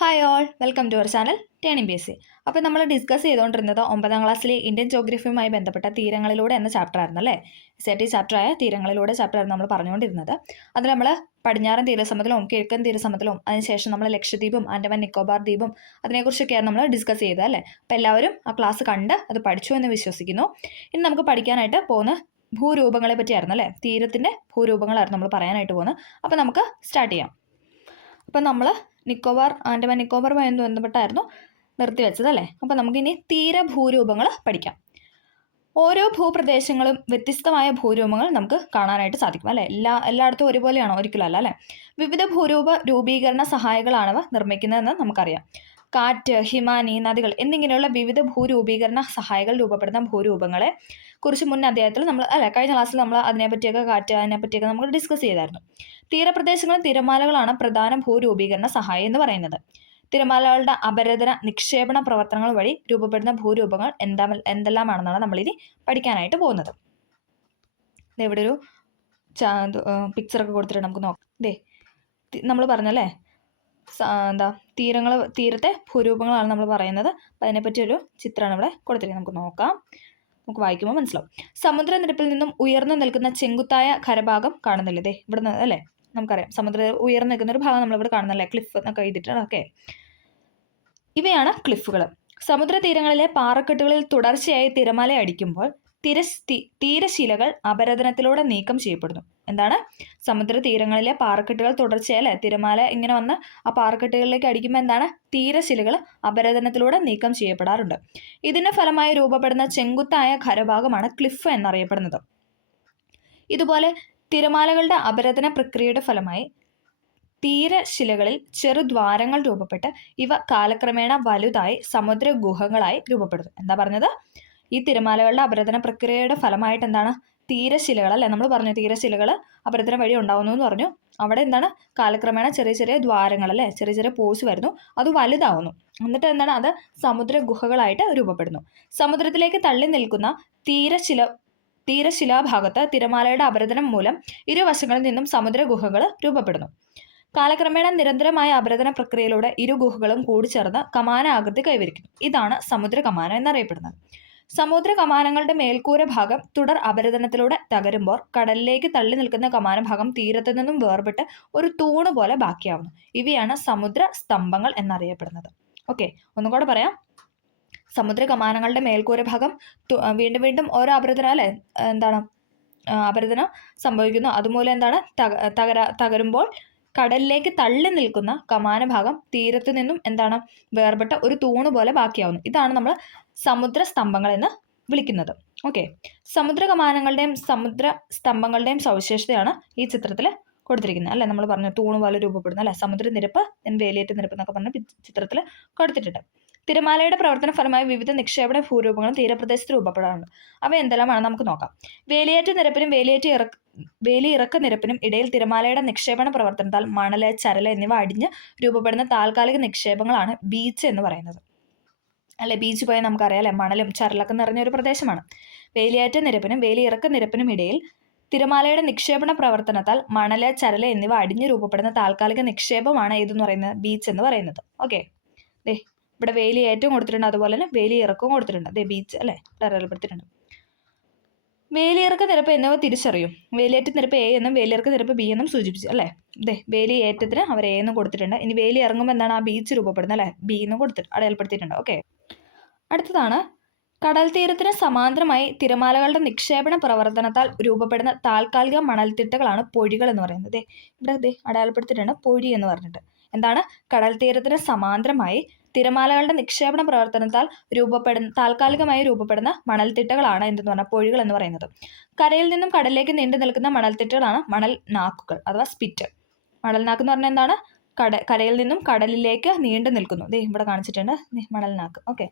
Hi all, welcome to our channel turning base. അപ്പോൾ നമ്മൾ discuss ചെയ്തുകൊണ്ടിരുന്നത് 9ാം ക്ലാസ്സിലെ ഇന്ത്യൻ ജോഗ്രഫിയുമായി ബന്ധപ്പെട്ട തീരങ്ങളിലൂടെ എന്ന ചാപ്റ്റർ ആയിരുന്നു അല്ലേ. SAT ചാപ്റ്ററായ തീരങ്ങളിലൂടെ ചാപ്റ്ററായിരുന്നു നമ്മൾ പറഞ്ഞുകൊണ്ടിരുന്നത്. അതിൽ നമ്മൾ പടിഞ്ഞാറൻ തീരസമതലവും കിഴക്കൻ തീരസമതലവും അതിനുശേഷം നമ്മൾ ലക്ഷദ്വീപും ആൻഡമാൻ നിക്കോബാർ ദ്വീപും അതിനെക്കുറിച്ചൊക്കെയാണ് നമ്മൾ ഡിസ്കസ് ചെയ്തത് അല്ലേ. അപ്പോൾ എല്ലാവരും ആ ക്ലാസ് കണ്ട് അത് പഠിച്ചു എന്ന് വിശ്വസിക്കുന്നു. ഇനി നമുക്ക് പഠിക്കാനായിട്ട് പോകുന്ന ഭൂരൂപങ്ങളെ പറ്റിയായിരുന്നു അല്ലേ. തീരത്തിൻ്റെ ഭൂരൂപങ്ങളായിരുന്നു നമ്മൾ പറയാനായിട്ട് പോകുന്നത്. അപ്പോൾ നമുക്ക് സ്റ്റാർട്ട് ചെയ്യാം. അപ്പം നമ്മൾ ആൻഡമാൻ നിക്കോബാറുമായി ബന്ധപ്പെട്ടായിരുന്നു നിർത്തിവെച്ചത് അല്ലേ. അപ്പോൾ നമുക്കിനി തീരഭൂരൂപങ്ങൾ പഠിക്കാം. ഓരോ ഭൂപ്രദേശങ്ങളും വ്യത്യസ്തമായ ഭൂരൂപങ്ങൾ നമുക്ക് കാണാനായിട്ട് സാധിക്കും അല്ലേ. എല്ലായിടത്തും ഒരുപോലെയാണോ? ഒരിക്കലും അല്ല അല്ലേ. വിവിധ രൂപീകരണ സഹായികളാണവ നിർമ്മിക്കുന്നതെന്ന് നമുക്കറിയാം. കാറ്റ്, ഹിമാനി, നദികൾ എന്നിങ്ങനെയുള്ള വിവിധ ഭൂരൂപീകരണ സഹായികൾ രൂപപ്പെടുന്ന ഭൂരൂപങ്ങളെ കുറിച്ച് മുൻ അധ്യായത്തിൽ നമ്മൾ കഴിഞ്ഞ ക്ലാസ്സിൽ നമ്മൾ അതിനെപ്പറ്റിയൊക്കെ നമ്മൾ ഡിസ്കസ് ചെയ്തായിരുന്നു. തീരപ്രദേശങ്ങളും തിരമാലകളാണ് പ്രധാന ഭൂരൂപീകരണ സഹായി എന്ന് പറയുന്നത്. തിരമാലകളുടെ അപരദന നിക്ഷേപണ പ്രവർത്തനങ്ങൾ വഴി രൂപപ്പെടുന്ന ഭൂരൂപങ്ങൾ എന്തെല്ലാമാണെന്നാണ് നമ്മളിനി പഠിക്കാനായിട്ട് പോകുന്നത്. ഇവിടെ ഒരു പിക്ചറൊക്കെ കൊടുത്തിട്ട് നമുക്ക് നോക്കാം. നമ്മൾ പറഞ്ഞല്ലേ തീരത്തെ ഭൂരൂപങ്ങളാണ് നമ്മൾ പറയുന്നത്. അപ്പം അതിനെപ്പറ്റി ഒരു ചിത്രമാണ് ഇവിടെ കൊടുത്തിരിക്കുന്നത്. നമുക്ക് നോക്കാം, നമുക്ക് വായിക്കുമ്പോൾ മനസ്സിലാവും. സമുദ്രനിരപ്പിൽ നിന്നും ഉയർന്നു നിൽക്കുന്ന ചെങ്കുത്തായ ഖരഭാഗം കാണുന്നില്ലേ. ഇവിടെ നിന്ന് അല്ലേ, നമുക്കറിയാം ഉയർന്നു നിൽക്കുന്ന ഒരു ഭാഗം നമ്മളിവിടെ കാണുന്നല്ലേ, ക്ലിഫ് എന്നൊക്കെ എഴുതിയിട്ടാണ്. ഓക്കെ, ഇവയാണ് ക്ലിഫുകൾ. സമുദ്രതീരങ്ങളിലെ പാറക്കെട്ടുകളിൽ തുടർച്ചയായി തിരമാല അടിക്കുമ്പോൾ തീരശിലകൾ അപരദനത്തിലൂടെ നീക്കം ചെയ്യപ്പെടുന്നു. എന്താണ്? സമുദ്രതീരങ്ങളിലെ പാറക്കെട്ടുകൾ തുടർച്ചയല്ലേ, തിരമാല ഇങ്ങനെ വന്ന് ആ പാറക്കെട്ടുകളിലേക്ക് അടിക്കുമ്പോൾ എന്താണ്? തീരശിലകൾ അപരദനത്തിലൂടെ നീക്കം ചെയ്യപ്പെടാറുണ്ട്. ഇതിന്റെ ഫലമായി രൂപപ്പെടുന്ന ചെങ്കുത്തായ ഖരഭാഗമാണ് ക്ലിഫ് എന്നറിയപ്പെടുന്നത്. ഇതുപോലെ തിരമാലകളുടെ അപരദന പ്രക്രിയയുടെ ഫലമായി തീരശിലകളിൽ ചെറുദ്വാരങ്ങൾ രൂപപ്പെട്ട് ഇവ കാലക്രമേണ വലുതായി സമുദ്ര ഗുഹകളായി രൂപപ്പെടുന്നു. എന്താ പറഞ്ഞത്? ഈ തിരമാലകളുടെ അപരദന പ്രക്രിയയുടെ ഫലമായിട്ട് എന്താണ്? തീരശിലകൾ അല്ലേ, നമ്മൾ പറഞ്ഞു തീരശിലകൾ അപരദനം വഴി ഉണ്ടാവുന്നു എന്ന് പറഞ്ഞു. അവിടെ എന്താണ്? കാലക്രമേണ ചെറിയ ചെറിയ ദ്വാരങ്ങൾ അല്ലേ, ചെറിയ ചെറിയ പോഴ്സ് വരുന്നു, അത് വലുതാവുന്നു. എന്നിട്ട് എന്താണ്? അത് സമുദ്ര ഗുഹകളായിട്ട് രൂപപ്പെടുന്നു. സമുദ്രത്തിലേക്ക് തള്ളി നിൽക്കുന്ന തീരശിലാഭാഗത്ത് തിരമാലയുടെ അപരദനം മൂലം ഇരുവശങ്ങളിൽ നിന്നും സമുദ്ര ഗുഹകൾ രൂപപ്പെടുന്നു. കാലക്രമേണ നിരന്തരമായ അപരദന പ്രക്രിയയിലൂടെ ഇരു ഗുഹകളും കൂടിച്ചേർന്ന് കമാന ആകൃതി കൈവരിക്കുന്നു. ഇതാണ് സമുദ്ര കമാനം എന്നറിയപ്പെടുന്നത്. സമുദ്ര കമാനങ്ങളുടെ മേൽക്കൂര ഭാഗം തുടർ അപരദനത്തിലൂടെ തകരുമ്പോൾ കടലിലേക്ക് തള്ളി നിൽക്കുന്ന കമാന ഭാഗം തീരത്തു നിന്നും വേർപെട്ട് ഒരു തൂണ് പോലെ ബാക്കിയാവുന്നു. ഇവയാണ് സമുദ്ര സ്തംഭങ്ങൾ എന്നറിയപ്പെടുന്നത്. ഓക്കെ, ഒന്നുകൂടെ പറയാം. സമുദ്ര കമാനങ്ങളുടെ മേൽക്കൂര ഭാഗം വീണ്ടും വീണ്ടും ഓരോ അപരദനം അല്ലെ, എന്താണ് അപരദനം സംഭവിക്കുന്നു. അതുമൂലം എന്താണ്? തകരുമ്പോൾ കടലിലേക്ക് തള്ളി നിൽക്കുന്ന കമാന ഭാഗം തീരത്തു നിന്നും എന്താണ്? വേർപെട്ട ഒരു തൂണ് പോലെ ബാക്കിയാവുന്നു. ഇതാണ് നമ്മൾ സമുദ്ര സ്തംഭങ്ങൾ എന്ന് വിളിക്കുന്നത്. ഓക്കെ, സമുദ്ര കമാനങ്ങളുടെയും സമുദ്ര സ്തംഭങ്ങളുടെയും സവിശേഷതയാണ് ഈ ചിത്രത്തിൽ കൊടുത്തിരിക്കുന്നത് അല്ലെ. നമ്മൾ പറഞ്ഞു തൂണ് പോലെ രൂപപ്പെടുന്ന അല്ലെ, സമുദ്രനിരപ്പ്, വേലിയേറ്റ നിരപ്പ് എന്നൊക്കെ പറഞ്ഞ ചിത്രത്തിൽ കൊടുത്തിട്ടുണ്ട്. തിരമാലയുടെ പ്രവർത്തന ഫലമായി വിവിധ നിക്ഷേപണ ഭൂരൂപങ്ങളും തീരപ്രദേശത്ത് രൂപപ്പെടാറുണ്ട്. അവ എന്തെല്ലാമാണ് നമുക്ക് നോക്കാം. വേലിയേറ്റ നിരപ്പിനും വേലിയിറക്ക നിരപ്പിനും ഇടയിൽ തിരമാലയുടെ നിക്ഷേപണ പ്രവർത്തനത്താൽ മണല്, ചരല് എന്നിവ അടിഞ്ഞ് രൂപപ്പെടുന്ന താൽക്കാലിക നിക്ഷേപങ്ങളാണ് ബീച്ച് എന്ന് പറയുന്നത് അല്ലെ. ബീച്ച് പോയാൽ നമുക്കറിയാം അല്ലെ, മണലും ചരലൊക്കെ നിറഞ്ഞൊരു പ്രദേശമാണ്. വേലിയേറ്റ നിരപ്പിനും വേലിയിറക്ക നിരപ്പിനും ഇടയിൽ തിരമാലയുടെ നിക്ഷേപണ പ്രവർത്തനത്താൽ മണല്, ചരല് എന്നിവ അടിഞ്ഞ് രൂപപ്പെടുന്ന താൽക്കാലിക നിക്ഷേപമാണ് ഏതെന്ന് പറയുന്നത്? ബീച്ച് എന്ന് പറയുന്നത്. ഓക്കെ, ഇവിടെ വേലിയേറ്റവും കൊടുത്തിട്ടുണ്ട്, അതുപോലെ തന്നെ വേലിയിറക്കവും കൊടുത്തിട്ടുണ്ട്. ബീച്ച് അല്ലേ അടയാളപ്പെടുത്തിയിട്ടുണ്ട്. വേലിയിറക്ക നിരപ്പ് എന്നിവ തിരിച്ചറിയും. വേലിയേറ്റ നിരപ്പ് എ എന്നും വേലിയിറക്ക നിരപ്പ് ബി എന്നും സൂചിപ്പിച്ചു അല്ലേ. വേലിയേറ്റത്തിന് അവർ എ എന്നും കൊടുത്തിട്ടുണ്ട്. ഇനി വേലി ഇറങ്ങുമ്പോൾ എന്താണ്? ആ ബീച്ച് രൂപപ്പെടുന്നത് അല്ലേ, ബി എന്നും അടയാളപ്പെടുത്തിയിട്ടുണ്ട്. ഓക്കെ, അടുത്തതാണ് കടൽ തീരത്തിന് സമാന്തരമായി തിരമാലകളുടെ നിക്ഷേപണ പ്രവർത്തനത്താൽ രൂപപ്പെടുന്ന താൽക്കാലിക മണൽത്തിട്ടകളാണ് പൊഴികൾ എന്ന് പറയുന്നത്. ഇവിടെ അടയാളപ്പെടുത്തിയിട്ടുണ്ട് പൊഴി എന്ന് പറഞ്ഞിട്ട്. എന്താണ്? കടൽ തീരത്തിന് സമാന്തരമായി തിരമാലകളുടെ നിക്ഷേപണ പ്രവർത്തനത്താൽ താൽക്കാലികമായി രൂപപ്പെടുന്ന മണൽത്തിട്ടകളാണ് എന്തെന്ന് പറഞ്ഞാൽ പൊഴികൾ എന്ന് പറയുന്നത്. കരയിൽ നിന്നും കടലിലേക്ക് നീണ്ടു നിൽക്കുന്ന മണൽത്തിട്ടകളാണ് മണൽ നാക്കുകൾ അഥവാ സ്പിറ്റ്. മണൽനാക്ക് എന്ന് പറഞ്ഞാൽ എന്താണ്? കരയിൽ നിന്നും കടലിലേക്ക് നീണ്ടു നിൽക്കുന്നു. ഇവിടെ കാണിച്ചിട്ടുണ്ട് മണൽനാക്ക്. ഓക്കെ,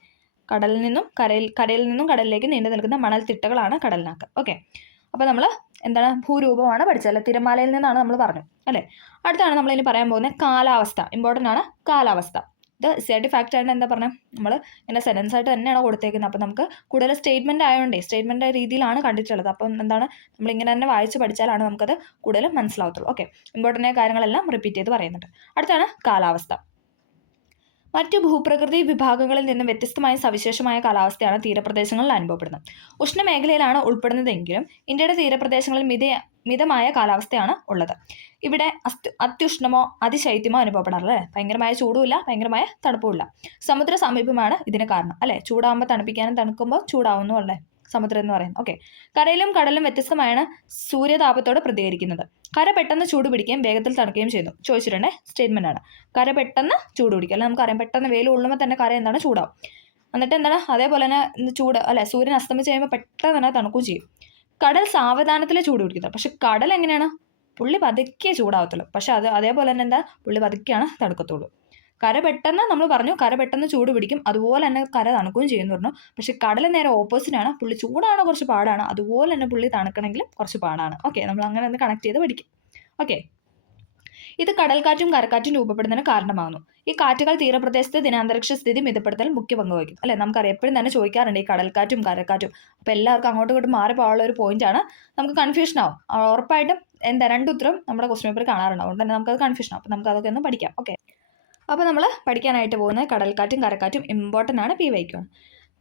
കരയിൽ നിന്നും കടലിലേക്ക് നീണ്ടു നിൽക്കുന്ന മണൽത്തിട്ടകളാണ് കടൽനാക്ക്. ഓക്കെ, അപ്പോൾ നമ്മൾ എന്താണ്? ഭൂരൂപമാണ് പഠിച്ചത് അല്ലെ, തിരമാലയിൽ നിന്നാണ് നമ്മൾ പറഞ്ഞു അല്ലേ. അടുത്താണ് നമ്മൾ ഇനി പറയാൻ പോകുന്നത് കാലാവസ്ഥ. ഇമ്പോർട്ടൻ്റ് ആണ് കാലാവസ്ഥ. ഇത് SAT ഫാക്റ്റ് ആയിട്ട് എന്താ പറഞ്ഞത്? നമ്മൾ ഇങ്ങനെ സെൻറ്റൻസ് ആയിട്ട് തന്നെയാണ് കൊടുത്തേക്കുന്നത്. അപ്പോൾ നമുക്ക് കൂടുതൽ സ്റ്റേറ്റ്മെൻറ്റ് ആയതുകൊണ്ടേ സ്റ്റേറ്റ്മെൻറ്റ് രീതിയിലാണ് കണ്ടിട്ടുള്ളത്. അപ്പം എന്താണ്, നമ്മളിങ്ങനെ തന്നെ വായിച്ച് പഠിച്ചാലാണ് നമുക്കത് കൂടുതൽ മനസ്സിലാവത്തുള്ളൂ. ഓക്കെ, ഇമ്പോർട്ടൻ്റ് ആയ കാര്യങ്ങളെല്ലാം റിപ്പീറ്റ് ചെയ്ത് പറയുന്നുണ്ട്. അടുത്താണ് കാലാവസ്ഥ. മറ്റു ഭൂപ്രകൃതി വിഭാഗങ്ങളിൽ നിന്നും വ്യത്യസ്തമായ സവിശേഷമായ കാലാവസ്ഥയാണ് തീരപ്രദേശങ്ങളിൽ അനുഭവപ്പെടുന്നത്. ഉഷ്ണമേഖലയിലാണ് ഉൾപ്പെടുന്നതെങ്കിലും ഇന്ത്യയുടെ തീരപ്രദേശങ്ങളിൽ മിതമായ കാലാവസ്ഥയാണ് ഉള്ളത്. ഇവിടെ അത്യുഷ്ണമോ അതിശൈത്യമോ അനുഭവപ്പെടാറില്ല. ഭയങ്കരമായ ചൂടുമില്ല, ഭയങ്കരമായ തണുപ്പുമില്ല. സമുദ്ര സമീപമാണ് ഇതിന് കാരണം. അല്ലെ, ചൂടാകുമ്പോൾ തണുപ്പിക്കാനും തണുക്കുമ്പോൾ ചൂടാവുന്നു അല്ലേ സമുദ്രം എന്ന് പറയുന്നത്. ഓക്കെ, കരയിലും കടലും വ്യത്യസ്തമായാണ് സൂര്യതാപത്തോട് പ്രതികരിക്കുന്നത്. കര പെട്ടെന്ന് ചൂട് പിടിക്കുകയും വേഗത്തിൽ തണുക്കുകയും ചെയ്യുന്നു. ചോദിച്ചിട്ടുണ്ടേ സ്റ്റേറ്റ്മെന്റ് ആണ്. കര പെട്ടെന്ന് ചൂട് പിടിക്കുക, അല്ലെ നമുക്കറിയാം പെട്ടെന്ന് വെയിൽ കൊള്ളുമ്പോൾ തന്നെ കര എന്താണ് ചൂടാവും. എന്നിട്ട് എന്താണ് അതേപോലെ തന്നെ ചൂട് അല്ലെ സൂര്യൻ അസ്തമിച്ച് കഴിയുമ്പോൾ പെട്ടെന്ന് തന്നെ തണുക്കുകയും ചെയ്യും. കടൽ സാവധാനത്തിൽ ചൂട് പിടിക്കുന്നത്. പക്ഷെ കടൽ എങ്ങനെയാണ്, പുള്ളി പതുക്കെ ചൂടാവത്തുള്ളൂ. പക്ഷെ അതേപോലെ തന്നെ എന്താ, പുള്ളി പതുക്കെയാണ് തണുക്കത്തുള്ളൂ. കര പെട്ടെന്ന് നമ്മൾ പറഞ്ഞു കര പെട്ടെന്ന് ചൂട് പിടിക്കും, അതുപോലെ തന്നെ കര തണുക്കുകയും ചെയ്യുന്നു പറഞ്ഞു. പക്ഷെ കടൽ നേരെ ഓപ്പോസിറ്റാണ്. പുള്ളി ചൂടാണ് കുറച്ച് പാടാണ്, അതുപോലെ തന്നെ പുള്ളി തണുക്കണമെങ്കിലും കുറച്ച് പാടാണ്. ഓക്കെ, നമ്മൾ അങ്ങനെ ഒന്ന് കണക്ട് ചെയ്ത് പഠിക്കും. ഓക്കെ, ഇത് കടൽക്കാറ്റും കരക്കാറ്റും രൂപപ്പെടുന്നതിന് കാരണമാകുന്നു. ഈ കാറ്റുകൾ തീരപ്രദേശത്ത് ദിനാന്തരീക്ഷ സ്ഥിതി മിതപ്പെടുത്തൽ മുഖ്യ പങ്ക് വഹിക്കും. അല്ലെ, നമുക്കറിയാം എപ്പോഴും തന്നെ ചോദിക്കാറുണ്ട് ഈ കടൽക്കാറ്റും കരക്കാറ്റും. അപ്പോൾ എല്ലാവർക്കും അങ്ങോട്ടും ഇങ്ങോട്ടും മാറിപ്പോകാനുള്ള ഒരു പോയിന്റാണ്. നമുക്ക് കൺഫ്യൂഷൻ ആവും ഉറപ്പായിട്ടും. എന്താ രണ്ടുത്തരം നമ്മുടെ ക്വസ്റ്റ്യൻ പേപ്പർ കാണാറുണ്ട്, അതുകൊണ്ട് തന്നെ നമുക്കത് കൺഫ്യൂഷൻ ആവും. അപ്പോൾ നമുക്ക് അതൊക്കെ ഒന്ന് പഠിക്കാം. ഓക്കെ, അപ്പോൾ നമ്മൾ പഠിക്കാനായിട്ട് പോകുന്നത് കടൽക്കാറ്റും കരക്കാറ്റും ഇമ്പോർട്ടൻ്റ് ആണ്, PYQ ആണ്.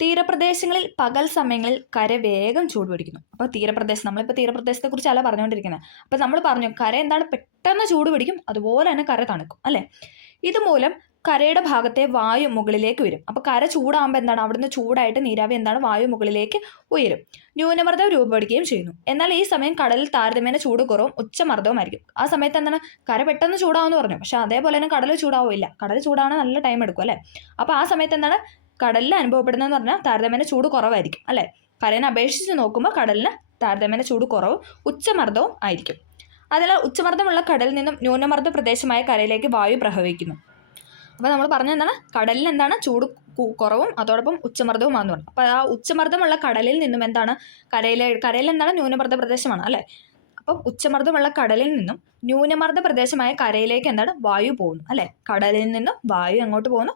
തീരപ്രദേശങ്ങളിൽ പകൽ സമയങ്ങളിൽ കര വേഗം ചൂട് പിടിക്കുന്നു. അപ്പോൾ തീരപ്രദേശം, നമ്മളിപ്പോൾ തീരപ്രദേശത്തെക്കുറിച്ചല്ല പറഞ്ഞുകൊണ്ടിരിക്കുന്നത്. അപ്പോൾ നമ്മൾ പറഞ്ഞു കര എന്താണ് പെട്ടെന്ന് ചൂട് പിടിക്കും, അതുപോലെ തന്നെ കര തണുക്കും അല്ലേ. ഇതുമൂലം കരയുടെ ഭാഗത്തെ വായു മുകളിലേക്ക് വരും. അപ്പോൾ കര ചൂടാകുമ്പോൾ എന്താണ്, അവിടുന്ന് ചൂടായിട്ട് നീരാവി എന്താണ് വായു മുകളിലേക്ക് ഉയരും. ന്യൂനമർദ്ദം രൂപപ്പെടുകയും ചെയ്യുന്നു. എന്നാൽ ഈ സമയം കടലിൽ താരതമ്യേന ചൂട് കുറവും ഉച്ചമർദ്ദവുമായിരിക്കും. ആ സമയത്ത് എന്താണ് കര പെട്ടെന്ന് ചൂടാവുമെന്ന് പറഞ്ഞു, പക്ഷെ അതേപോലെ തന്നെ കടൽ ചൂടാവില്ല. കടൽ ചൂടാണ് നല്ല ടൈം എടുക്കും അല്ലേ. അപ്പോൾ ആ സമയത്ത് എന്താണ് കടലിൽ അനുഭവപ്പെടുന്നതെന്ന് പറഞ്ഞാൽ താരതമ്യേന ചൂട് കുറവായിരിക്കും അല്ലേ. കരയെ അപേക്ഷിച്ച് നോക്കുമ്പോൾ കടലിന് താരതമ്യേന ചൂട് കുറവും ഉച്ചമർദ്ദവും ആയിരിക്കും. അതിനാൽ ഉച്ചമർദ്ദമുള്ള കടലിൽ നിന്നും ന്യൂനമർദ്ദ പ്രദേശമായ കരയിലേക്ക് വായു പ്രവഹിക്കുന്നു. അപ്പോൾ നമ്മൾ പറഞ്ഞ എന്താണ്, കടലിൽ എന്താണ് കുറവും അതോടൊപ്പം ഉച്ചമർദ്ദവുമാണെന്ന് പറഞ്ഞു. അപ്പോൾ ആ ഉച്ചമർദ്ദമുള്ള കടലിൽ നിന്നും എന്താണ് കരയിൽ എന്താണ് ന്യൂനമർദ്ദ പ്രദേശമാണ് അല്ലേ. അപ്പം ഉച്ചമർദ്ദമുള്ള കടലിൽ നിന്നും ന്യൂനമർദ്ദ പ്രദേശമായ കരയിലേക്ക് എന്താണ് വായു പോകുന്നു അല്ലേ. കടലിൽ നിന്നും വായു എങ്ങോട്ട് പോകുന്നു,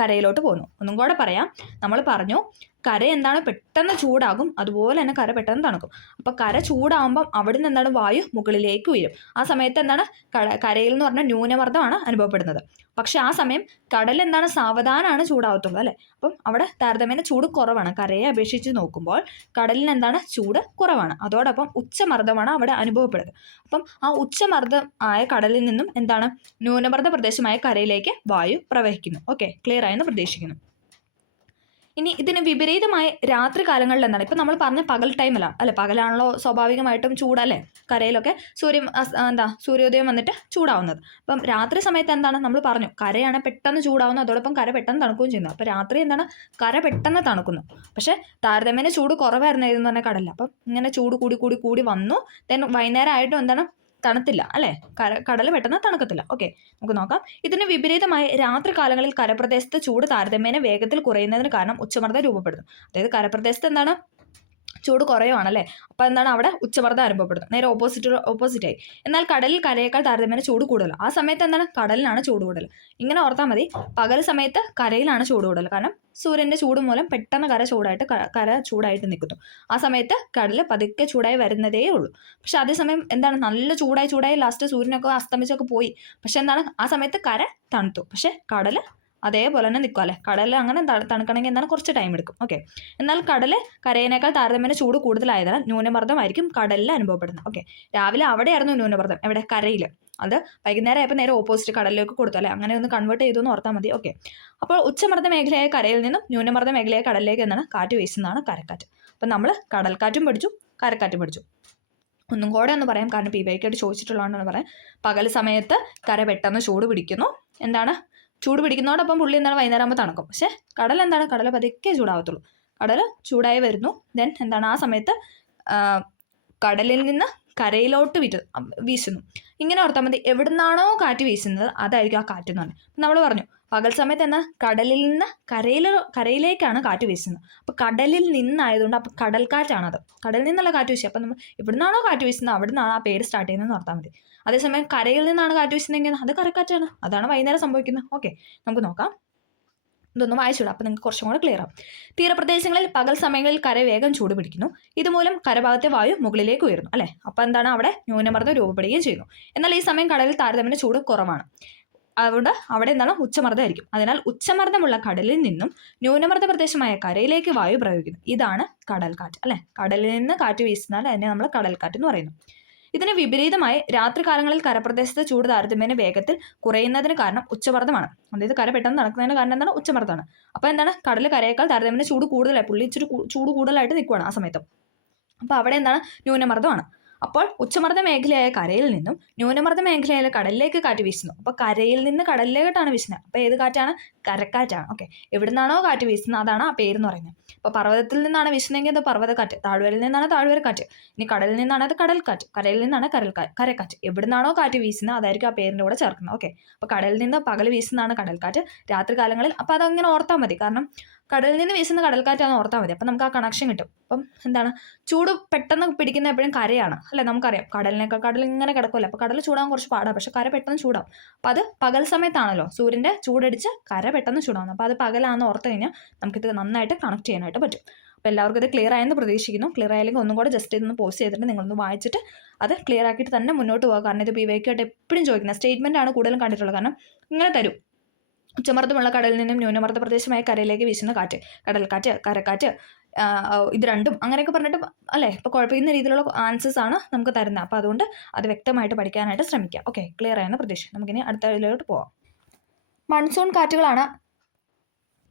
കരയിലോട്ട് പോകുന്നു. ഒന്നും കൂടെ പറയാം, നമ്മൾ പറഞ്ഞു കര എന്താണ് പെട്ടെന്ന് ചൂടാകും, അതുപോലെ തന്നെ കര പെട്ടെന്ന് തണുക്കും. അപ്പോൾ കര ചൂടാകുമ്പം അവിടെ നിന്ന് എന്താണ് വായു മുകളിലേക്ക് ഉയരും. ആ സമയത്ത് എന്താണ് കരയിൽ എന്ന് പറഞ്ഞാൽ ന്യൂനമർദ്ദമാണ് അനുഭവപ്പെടുന്നത്. പക്ഷെ ആ സമയം കടൽ എന്താണ് സാവധാനമാണ് ചൂടാവത്തുള്ളൂ അല്ലേ. അപ്പം അവിടെ താരതമ്യേന ചൂട് കുറവാണ്. കരയെ അപേക്ഷിച്ച് നോക്കുമ്പോൾ കടലിന് എന്താണ് ചൂട് കുറവാണ്. അതോടൊപ്പം ഉച്ചമർദ്ദമാണ് അവിടെ അനുഭവപ്പെടുന്നത്. അപ്പം ആ ഉച്ചമർദ്ദം ആയ കടലിൽ നിന്നും എന്താണ് ന്യൂനമർദ്ദ പ്രദേശമായ കരയിലേക്ക് വായു പ്രവഹിക്കുന്നു. ഓക്കെ, ക്ലിയർ ആയെന്ന് പ്രതീക്ഷിക്കുന്നു. ഇനി ഇതിന് വിപരീതമായ രാത്രി കാലങ്ങളിൽ എന്താണ്, ഇപ്പം നമ്മൾ പറഞ്ഞ പകൽ ടൈമിലാണ് അല്ലെ. പകലാണല്ലോ സ്വാഭാവികമായിട്ടും ചൂടല്ലേ, കരയിലൊക്കെ സൂര്യോദയം വന്നിട്ട് ചൂടാവുന്നത്. അപ്പം രാത്രി സമയത്ത് എന്താണ് നമ്മൾ പറഞ്ഞു കരയാണ് പെട്ടെന്ന് ചൂടാവുന്നത്, അതോടൊപ്പം കര പെട്ടെന്ന് തണുക്കുകയും ചെയ്യുന്നത്. അപ്പോൾ രാത്രി എന്താണ് കര പെട്ടെന്ന് തണുക്കുന്നു. പക്ഷേ താരതമ്യേന ചൂട് കുറവായിരുന്നു ഇതെന്ന് പറഞ്ഞാൽ കടലില്ല. അപ്പം ഇങ്ങനെ ചൂട് കൂടി വന്നു. ദെൻ വൈകുന്നേരം ആയിട്ടും എന്താണ് തണുത്തില്ല അല്ലേ, കടൽ പെട്ടെന്ന് തണുക്കത്തില്ല. ഓക്കെ, നമുക്ക് നോക്കാം. ഇതിന് വിപരീതമായി രാത്രി കാലങ്ങളിൽ കരപ്രദേശത്ത് ചൂട് താരതമ്യേന വേഗത്തിൽ കുറയുന്നതിന് കാരണം ഉച്ചമർദ്ദം രൂപപ്പെടുന്നു. അതായത് കരപ്രദേശത്ത് എന്താണ് ചൂട് കുറയുവാണല്ലേ. അപ്പോൾ എന്താണ് അവിടെ ഉച്ചമർദ്ദം അനുഭവപ്പെടുന്നത്, നേരെ ഓപ്പോസിറ്റായി. എന്നാൽ കടലിൽ കരയേക്കാൾ താരതമ്യേന ചൂട് കൂടുതൽ. ആ സമയത്ത് എന്താണ് കടലിലാണ് ചൂട് കൂടുതൽ. ഇങ്ങനെ ഓർത്താൽ മതി, പകൽ സമയത്ത് കരയിലാണ് ചൂട് കൂടുതൽ. കാരണം സൂര്യൻ്റെ ചൂട് മൂലം പെട്ടെന്ന് കര ചൂടായിട്ട് നിൽക്കുന്നു. ആ സമയത്ത് കടൽ പതുക്കെ ചൂടായി വരുന്നതേ ഉള്ളൂ. പക്ഷെ അതേസമയം എന്താണ് നല്ല ചൂടായി ലാസ്റ്റ് സൂര്യനൊക്കെ അസ്തമിച്ചൊക്കെ പോയി. പക്ഷെ എന്താണ് ആ സമയത്ത് കര തണുത്തു, പക്ഷെ കടൽ അതേപോലെ തന്നെ നിൽക്കും അല്ലേ. കടലിൽ അങ്ങനെ തണുക്കണമെങ്കിൽ എന്താണ് കുറച്ച് ടൈം എടുക്കും. ഓക്കെ, എന്നാൽ കടൽ കരയിനേക്കാൾ താരതമ്യേന ചൂട് കൂടുതലായതിനാൽ ന്യൂനമർദ്ദമായിരിക്കും കടലിൽ അനുഭവപ്പെടുന്നത്. ഓക്കെ, രാവിലെ അവിടെയായിരുന്നു ന്യൂനമർദ്ദം, എവിടെ കരയിൽ. അത് വൈകുന്നേരം ആയപ്പോൾ നേരെ ഓപ്പോസിറ്റ് കടലിലേക്ക് കൊടുത്തു അല്ലേ. അങ്ങനെ ഒന്ന് കൺവേർട്ട് ചെയ്തു എന്ന് ഓർത്താൽ മതി. ഓക്കെ, അപ്പോൾ ഉച്ചമർദ്ദ മേഖലയായ കരയിൽ നിന്നും ന്യൂനമർദ്ദ മേഖലയായ കടലിലേക്ക് എന്താണ് കാറ്റ് വീശുന്നതാണ് കരക്കാറ്റ്. അപ്പം നമ്മൾ കടൽക്കാറ്റും പഠിച്ചു, കരക്കാറ്റും പഠിച്ചു. ഒന്നും കൂടെ ഒന്ന് പറയാം, കാരണം PYQ ആയിട്ട് ചോദിച്ചിട്ടുള്ളതാണെന്ന് പറയാം. പകൽ സമയത്ത് കര പെട്ടെന്ന് ചൂട് പിടിക്കുന്നു. എന്താണ് ചൂട് പിടിക്കുന്നതോടൊപ്പം പുള്ളി എന്താണ് വൈകുന്നേരം ആകുമ്പോൾ തണുക്കും. പക്ഷേ കടൽ എന്താണ് കടൽ പതുക്കെ ചൂടാവത്തുള്ളൂ. കടൽ ചൂടായി വരുന്നു. ദെൻ എന്താണ് ആ സമയത്ത് കടലിൽ നിന്ന് കരയിലോട്ട് വീശുന്നു. ഇങ്ങനെ ഓർത്താൽ മതി, എവിടുന്നാണോ കാറ്റ് വീശുന്നത് അതായിരിക്കും ആ കാറ്റ് എന്ന് പറഞ്ഞത്. നമ്മൾ പറഞ്ഞു പകൽ സമയത്ത് എന്നാൽ കടലിൽ നിന്ന് കരയിലേക്കാണ് കാറ്റ് വീശുന്നത്. അപ്പോൾ കടലിൽ നിന്നായതുകൊണ്ട് അപ്പോൾ കടൽക്കാറ്റാണത്. കടലിൽ നിന്നുള്ള കാറ്റ് വീശുക. അപ്പം നമ്മൾ എവിടുന്നാണോ കാറ്റ് വീശുന്നത് അവിടെ നിന്നാണ് ആ പേര് സ്റ്റാർട്ട് ചെയ്യുന്നതെന്ന് ഓർത്താൽ മതി. അതേസമയം കരയിൽ നിന്നാണ് കാറ്റ് വീശുന്നതെങ്കിൽ അത് കരക്കാറ്റാണ്. അതാണ് വൈകുന്നേരം സംഭവിക്കുന്നത്. ഓക്കെ, നമുക്ക് നോക്കാം. ഇതൊന്നും വായിച്ചിടാം, അപ്പോൾ നിങ്ങൾക്ക് കുറച്ചും കൂടെ ക്ലിയർ ആവും. തീരപ്രദേശങ്ങളിൽ പകൽ സമയങ്ങളിൽ കര വേഗം ചൂട് പിടിക്കുന്നു. ഇതുമൂലം കരഭാഗത്തെ വായു മുകളിലേക്ക് ഉയരുന്നു അല്ലേ. അപ്പോൾ എന്താണ് അവിടെ ന്യൂനമർദ്ദം രൂപപ്പെടുകയും ചെയ്യുന്നു. എന്നാൽ ഈ സമയം കടലിൽ താരതമ്യേന ചൂട് കുറവാണ്. അതുകൊണ്ട് അവിടെ എന്താണ് ഉച്ചമർദ്ദമായിരിക്കും. അതിനാൽ ഉച്ചമർദ്ദമുള്ള കടലിൽ നിന്നും ന്യൂനമർദ്ദ പ്രദേശമായ കരയിലേക്ക് വായു പ്രയോഗിക്കുന്നു. ഇതാണ് കടൽക്കാറ്റ് അല്ലെ. കടലിൽ നിന്ന് കാറ്റ് വീശുന്നാൽ അതിനെ നമ്മൾ കടൽക്കാറ്റ് എന്ന് പറയുന്നു. ഇതിന് വിപരീതമായി രാത്രികാലങ്ങളിൽ കരപ്രദേശത്ത് ചൂട് താരതമ്യേന വേഗത്തിൽ കുറയുന്നതിന് കാരണം ഉച്ചമർദ്ദമാണ്. അതായത് കര പെട്ടെന്ന് നടക്കുന്നതിന് കാരണം എന്താണ്? ഉച്ചമർദ്ദമാണ്. അപ്പോൾ എന്താണ്? കടൽ കരയേക്കാൾ താരതമ്യേന ചൂട് കൂടുതലായി, പുള്ളി ഇച്ചിരി ചൂട് കൂടുതലായിട്ട് നിൽക്കുകയാണ് ആ സമയത്ത്. അപ്പോൾ അവിടെ എന്താണ്? ന്യൂനമർദ്ദമാണ്. അപ്പോൾ ഉച്ചമർദ്ദ മേഖലയായ കരയിൽ നിന്നും ന്യൂനമർദ്ദ മേഖലയായ കടലിലേക്ക് കാറ്റ് വീശുന്നു. അപ്പോൾ കരയിൽ നിന്ന് കടലിലേക്കാണ് വീശുന്നത്. അപ്പോൾ ഏത് കാറ്റാണ്? കരക്കാറ്റാണ്. ഓക്കെ, എവിടെ നിന്നാണോ കാറ്റ് വീശുന്നത് അതാണ് ആ പേരെന്ന് പറയുന്നത്. അപ്പോൾ പർവ്വതത്തിൽ നിന്നാണ് വീശുന്നതെങ്കിൽ അത് പർവ്വതക്കാറ്റ്, താഴ്വരയിൽ നിന്നാണ് താഴ്വരക്കാറ്റ്, ഇനി കടലിൽ നിന്നാണ് അത് കടൽക്കാറ്റ്, കരയിൽ നിന്നാണ് കരക്കാറ്റ്. എവിടെ നിന്നാണോ കാറ്റ് വീശുന്നത് അതായിരിക്കും ആ പേരിൻ്റെ കൂടെ ചേർക്കുന്നത്. ഓക്കെ, അപ്പോൾ കടലിൽ നിന്ന് പകൽ വീശുന്നതാണ് കടൽക്കാറ്റ്, രാത്രി കാലങ്ങളിൽ. അപ്പോൾ അതങ്ങനെ ഓർത്താൽ മതി, കാരണം കടലിൽ നിന്ന് വീശുന്ന കടൽക്കാറ്റാന്ന് ഓർത്താൽ മതി. അപ്പം നമുക്ക് ആ കണക്ഷൻ കിട്ടും. അപ്പം എന്താണ്? ചൂട് പെട്ടെന്ന് പിടിക്കുന്ന എപ്പോഴും കരയാണ് അല്ലേ. നമുക്കറിയാം കടൽ ഇങ്ങനെ കിടക്കുമല്ലോ. അപ്പോൾ കടൽ ചൂടാൻ കുറച്ച് പാടാണ്, പക്ഷെ കര പെട്ടെന്ന് ചൂടാവും. അപ്പോൾ അത് പകൽ സമയത്താണല്ലോ സൂര്യൻ്റെ ചൂടടിച്ച് കര പെട്ടെന്ന് ചൂടാവുന്നത്. അപ്പോൾ അത് പകലാണെന്ന് ഓർത്ത് കഴിഞ്ഞാൽ നമുക്കിത് നന്നായിട്ട് കണക്ട് ചെയ്യാനായിട്ട് പറ്റും. അപ്പോൾ എല്ലാവർക്കും ഇത് ക്ലിയർ ആയെന്ന് പ്രതീക്ഷിക്കുന്നു. ക്ലിയർ ആയില്ലെങ്കിൽ ഒന്നും കൂടെ ജസ്റ്റ് ഇതൊന്ന് പോസ്റ്റ് ചെയ്തിട്ട് നിങ്ങളൊന്ന് വായിച്ചിട്ട് അത് ക്ലിയർ ആക്കിയിട്ട് തന്നെ മുന്നോട്ട് പോകുക. കാരണം ഇത് PYQ എപ്പോഴും ചോദിക്കുന്നത് സ്റ്റേറ്റ്മെൻ്റ് ആണ് കൂടുതലും കണ്ടിട്ടുള്ളത്. കാരണം ഇങ്ങനെ തരും: ഉച്ചമർദ്ദമുള്ള കടലിൽ നിന്നും ന്യൂനമർദ്ദ പ്രദേശമായ കരയിലേക്ക് വീശുന്ന കാറ്റ്, കടൽക്കാറ്റ്, കരക്കാറ്റ്, ഇത് രണ്ടും അങ്ങനെയൊക്കെ പറഞ്ഞിട്ട് അല്ലേ. ഇപ്പോൾ കുഴപ്പമിക്കുന്ന രീതിയിലുള്ള ആൻസേഴ്സ് ആണ് നമുക്ക് തരുന്നത്. അപ്പോൾ അതുകൊണ്ട് അത് വ്യക്തമായിട്ട് പഠിക്കാനായിട്ട് ശ്രമിക്കുക. ഓക്കെ, ക്ലിയർ ആയെന്ന് പ്രതീക്ഷിക്കും. നമുക്കിനി അടുത്ത ഇതിലോട്ട് പോവാം. മൺസൂൺ കാറ്റുകളാണ്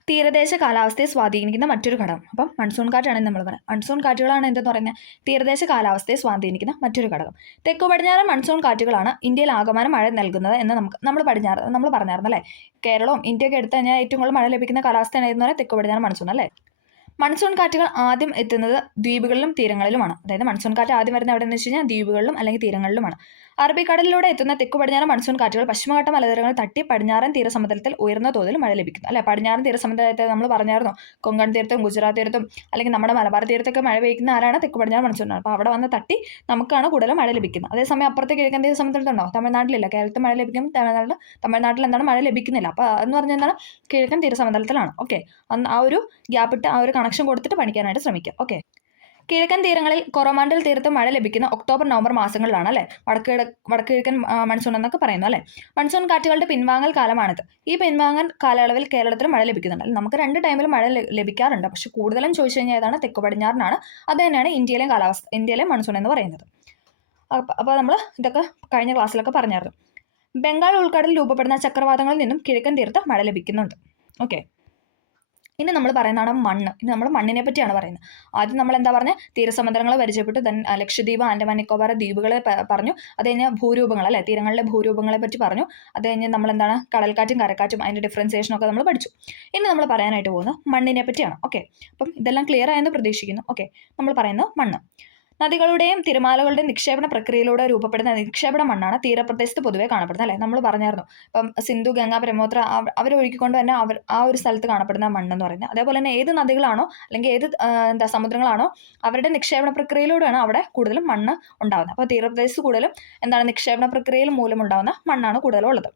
തീരദേശ കാലാവസ്ഥയെ സ്വാധീനിക്കുന്ന മറ്റൊരു ഘടകം. അപ്പം മൺസൂൺ കാറ്റാണ് നമ്മൾ പറയുന്നത്. മൺസൂൺ കാറ്റുകളാണ് എന്തെന്ന് പറയുന്നത്? തീരദേശ കാലാവസ്ഥയെ സ്വാധീനിക്കുന്ന മറ്റൊരു ഘടകം. തെക്കു പടിഞ്ഞാറൻ മൺസൂൺ കാറ്റുകളാണ് ഇന്ത്യയിൽ ആകമാനം മഴ നൽകുന്നത് എന്ന് നമ്മൾ പറഞ്ഞായിരുന്നു അല്ലേ. കേരളവും ഇന്ത്യയൊക്കെ എടുത്തു കഴിഞ്ഞാൽ ഏറ്റവും കൂടുതൽ മഴ ലഭിക്കുന്ന കാലാവസ്ഥ എന്ന് പറയുന്നത് തെക്കു പടിഞ്ഞാറൻ മൺസൂൺ അല്ലേ. മൺസൂൺ കാറ്റുകൾ ആദ്യം എത്തുന്നത് ദ്വീപുകളിലും തീരങ്ങളിലുമാണ്. അതായത് മൺസൂൺ കാറ്റ് ആദ്യം വരുന്നത് എവിടെയെന്ന് വെച്ച് കഴിഞ്ഞാൽ ദ്വീപുകളിലും അല്ലെങ്കിൽ തീരങ്ങളിലുമാണ്. അറബിക്കടലിലൂടെ എത്തുന്ന തെക്കു പടിഞ്ഞാറൻ മൺസൂൺ കാറ്റുകൾ പശ്ചിമഘട്ട മലനിരകൾ തട്ടി പടിഞ്ഞാറൻ തീരസമുദ്രത്തിൽ ഉയർന്ന തോതിൽ മഴ ലഭിക്കുന്നു അല്ലെ. പടിഞ്ഞാറൻ തീരസമുദ്രത്തെ നമ്മൾ പറഞ്ഞായിരുന്നു, കൊങ്കൺ തീരത്തും ഗുജറാത്ത് തീരത്തും അല്ലെങ്കിൽ നമ്മുടെ മലബാർ തീരത്തൊക്കെ മഴ പെയ്യുന്ന ആരാണ്? തെക്കു പടിഞ്ഞാറൻ മൺസൂൺ. അപ്പോൾ അവിടെ വന്ന് തട്ടി നമുക്കാണ് കൂടുതൽ മഴ ലഭിക്കുന്നത്. അതേസമയം അപ്പുറത്തെ കിഴക്കൻ തീരസമുദ്രത്തുണ്ടോ? തമിഴ്നാട്ടിലില്ല. കേരളത്തിൽ മഴ ലഭിക്കും, തമിഴ്നാട്ടിൽ എന്താണ് മഴ ലഭിക്കുന്നില്ല. അപ്പോൾ എന്ന് പറഞ്ഞാൽ എന്താണ്? കിഴക്കൻ തീരസമുദ്രത്തിലാണ്. ഓക്കെ, ആ ഒരു ഗ്യാപ്പിട്ട് ആ ഒരു കണക്ഷൻ കൊടുത്തിട്ട് പഠിക്കാനായിട്ട് ശ്രമിക്കുക. ഓക്കെ, കിഴക്കൻ തീരങ്ങളിൽ കൊറോമാൻഡൽ തീരത്ത് മഴ ലഭിക്കുന്ന ഒക്ടോബർ നവംബർ മാസങ്ങളിലാണ് അല്ലേ വടക്ക് കിഴക്കൻ മൺസൂൺ എന്നൊക്കെ പറയുന്നു അല്ലേ. മൺസൂൺ കാറ്റുകളുടെ പിൻവാങ്ങൽ കാലമാണിത്. ഈ പിൻവാങ്ങൽ കാലയളവിൽ കേരളത്തിൽ മഴ ലഭിക്കുന്നുണ്ട്. നമുക്ക് 2 ടൈമിൽ മഴ ലഭിക്കാറുണ്ട്. പക്ഷെ കൂടുതലും ചോദിച്ചു കഴിഞ്ഞാൽ ഏതാണ്? തെക്കു പടിഞ്ഞാറിനാണ്. അത് തന്നെയാണ് ഇന്ത്യയിലെ മൺസൂൺ എന്ന് പറയുന്നത്. അപ്പോൾ നമ്മൾ ഇതൊക്കെ കഴിഞ്ഞ ക്ലാസ്സിലൊക്കെ പറഞ്ഞായിരുന്നു. ബംഗാൾ ഉൾക്കടലിൽ രൂപപ്പെടുന്ന ചക്രവാതങ്ങളിൽ നിന്നും കിഴക്കൻ തീരത്ത് മഴ ലഭിക്കുന്നുണ്ട്. ഓക്കെ, ഇനി നമ്മൾ പറയുന്നതാണ് മണ്ണ്. ഇനി നമ്മൾ മണ്ണിനെ പറ്റിയാണ് പറയുന്നത്. ആദ്യം നമ്മൾ എന്താ പറഞ്ഞത്? തീരസമുദ്രങ്ങൾ പരിചയപ്പെട്ടു, ലക്ഷദ്വീപ്, ആൻഡമാൻ നിക്കോബാർ ദ്വീപുകളെ പറഞ്ഞു. അത് കഴിഞ്ഞ് ഭൂരൂപങ്ങൾ അല്ലേ, തീരങ്ങളിലെ ഭൂരൂപങ്ങളെ പറ്റി പറഞ്ഞു. അത് കഴിഞ്ഞ് നമ്മൾ എന്താണ്? കടൽക്കാറ്റും കരക്കാറ്റും അതിൻ്റെ ഡിഫറൻസിയേഷനൊക്കെ നമ്മൾ പഠിച്ചു. ഇനി നമ്മൾ പറയാനായിട്ട് പോകുന്നത് മണ്ണിനെ പറ്റിയാണ്. ഓക്കെ, അപ്പം ഇതെല്ലാം ക്ലിയർ ആയെന്ന് പ്രതീക്ഷിക്കുന്നു. ഓക്കെ, നമ്മൾ പറയുന്നത് മണ്ണ്. നദികളുടെയും തിരമാലകളുടെയും നിക്ഷേപണ പ്രക്രിയയിലൂടെ രൂപപ്പെടുന്ന നിക്ഷേപണ മണ്ണാണ് തീരപ്രദേശത്ത് പൊതുവെ കാണപ്പെടുന്നത് അല്ലേ. നമ്മൾ പറഞ്ഞായിരുന്നു ഇപ്പം സിന്ധു, ഗംഗ, ബ്രഹ്മപുത്ര അവരൊഴുക്കിക്കൊണ്ട് തന്നെ ആ ഒരു സ്ഥലത്ത് കാണപ്പെടുന്ന മണ്ണെന്ന് പറയുന്നത്. അതേപോലെ തന്നെ ഏത് നദികളാണോ അല്ലെങ്കിൽ ഏത് സമുദ്രങ്ങളാണോ അവരുടെ നിക്ഷേപണ പ്രക്രിയയിലൂടെയാണ് അവിടെ കൂടുതലും മണ്ണ് ഉണ്ടാകുന്നത്. അപ്പോൾ തീരപ്രദേശത്ത് കൂടുതലും എന്താണ്? നിക്ഷേപണ പ്രക്രിയയിൽ മൂലമുണ്ടാകുന്ന മണ്ണാണ് കൂടുതലും ഉള്ളത്.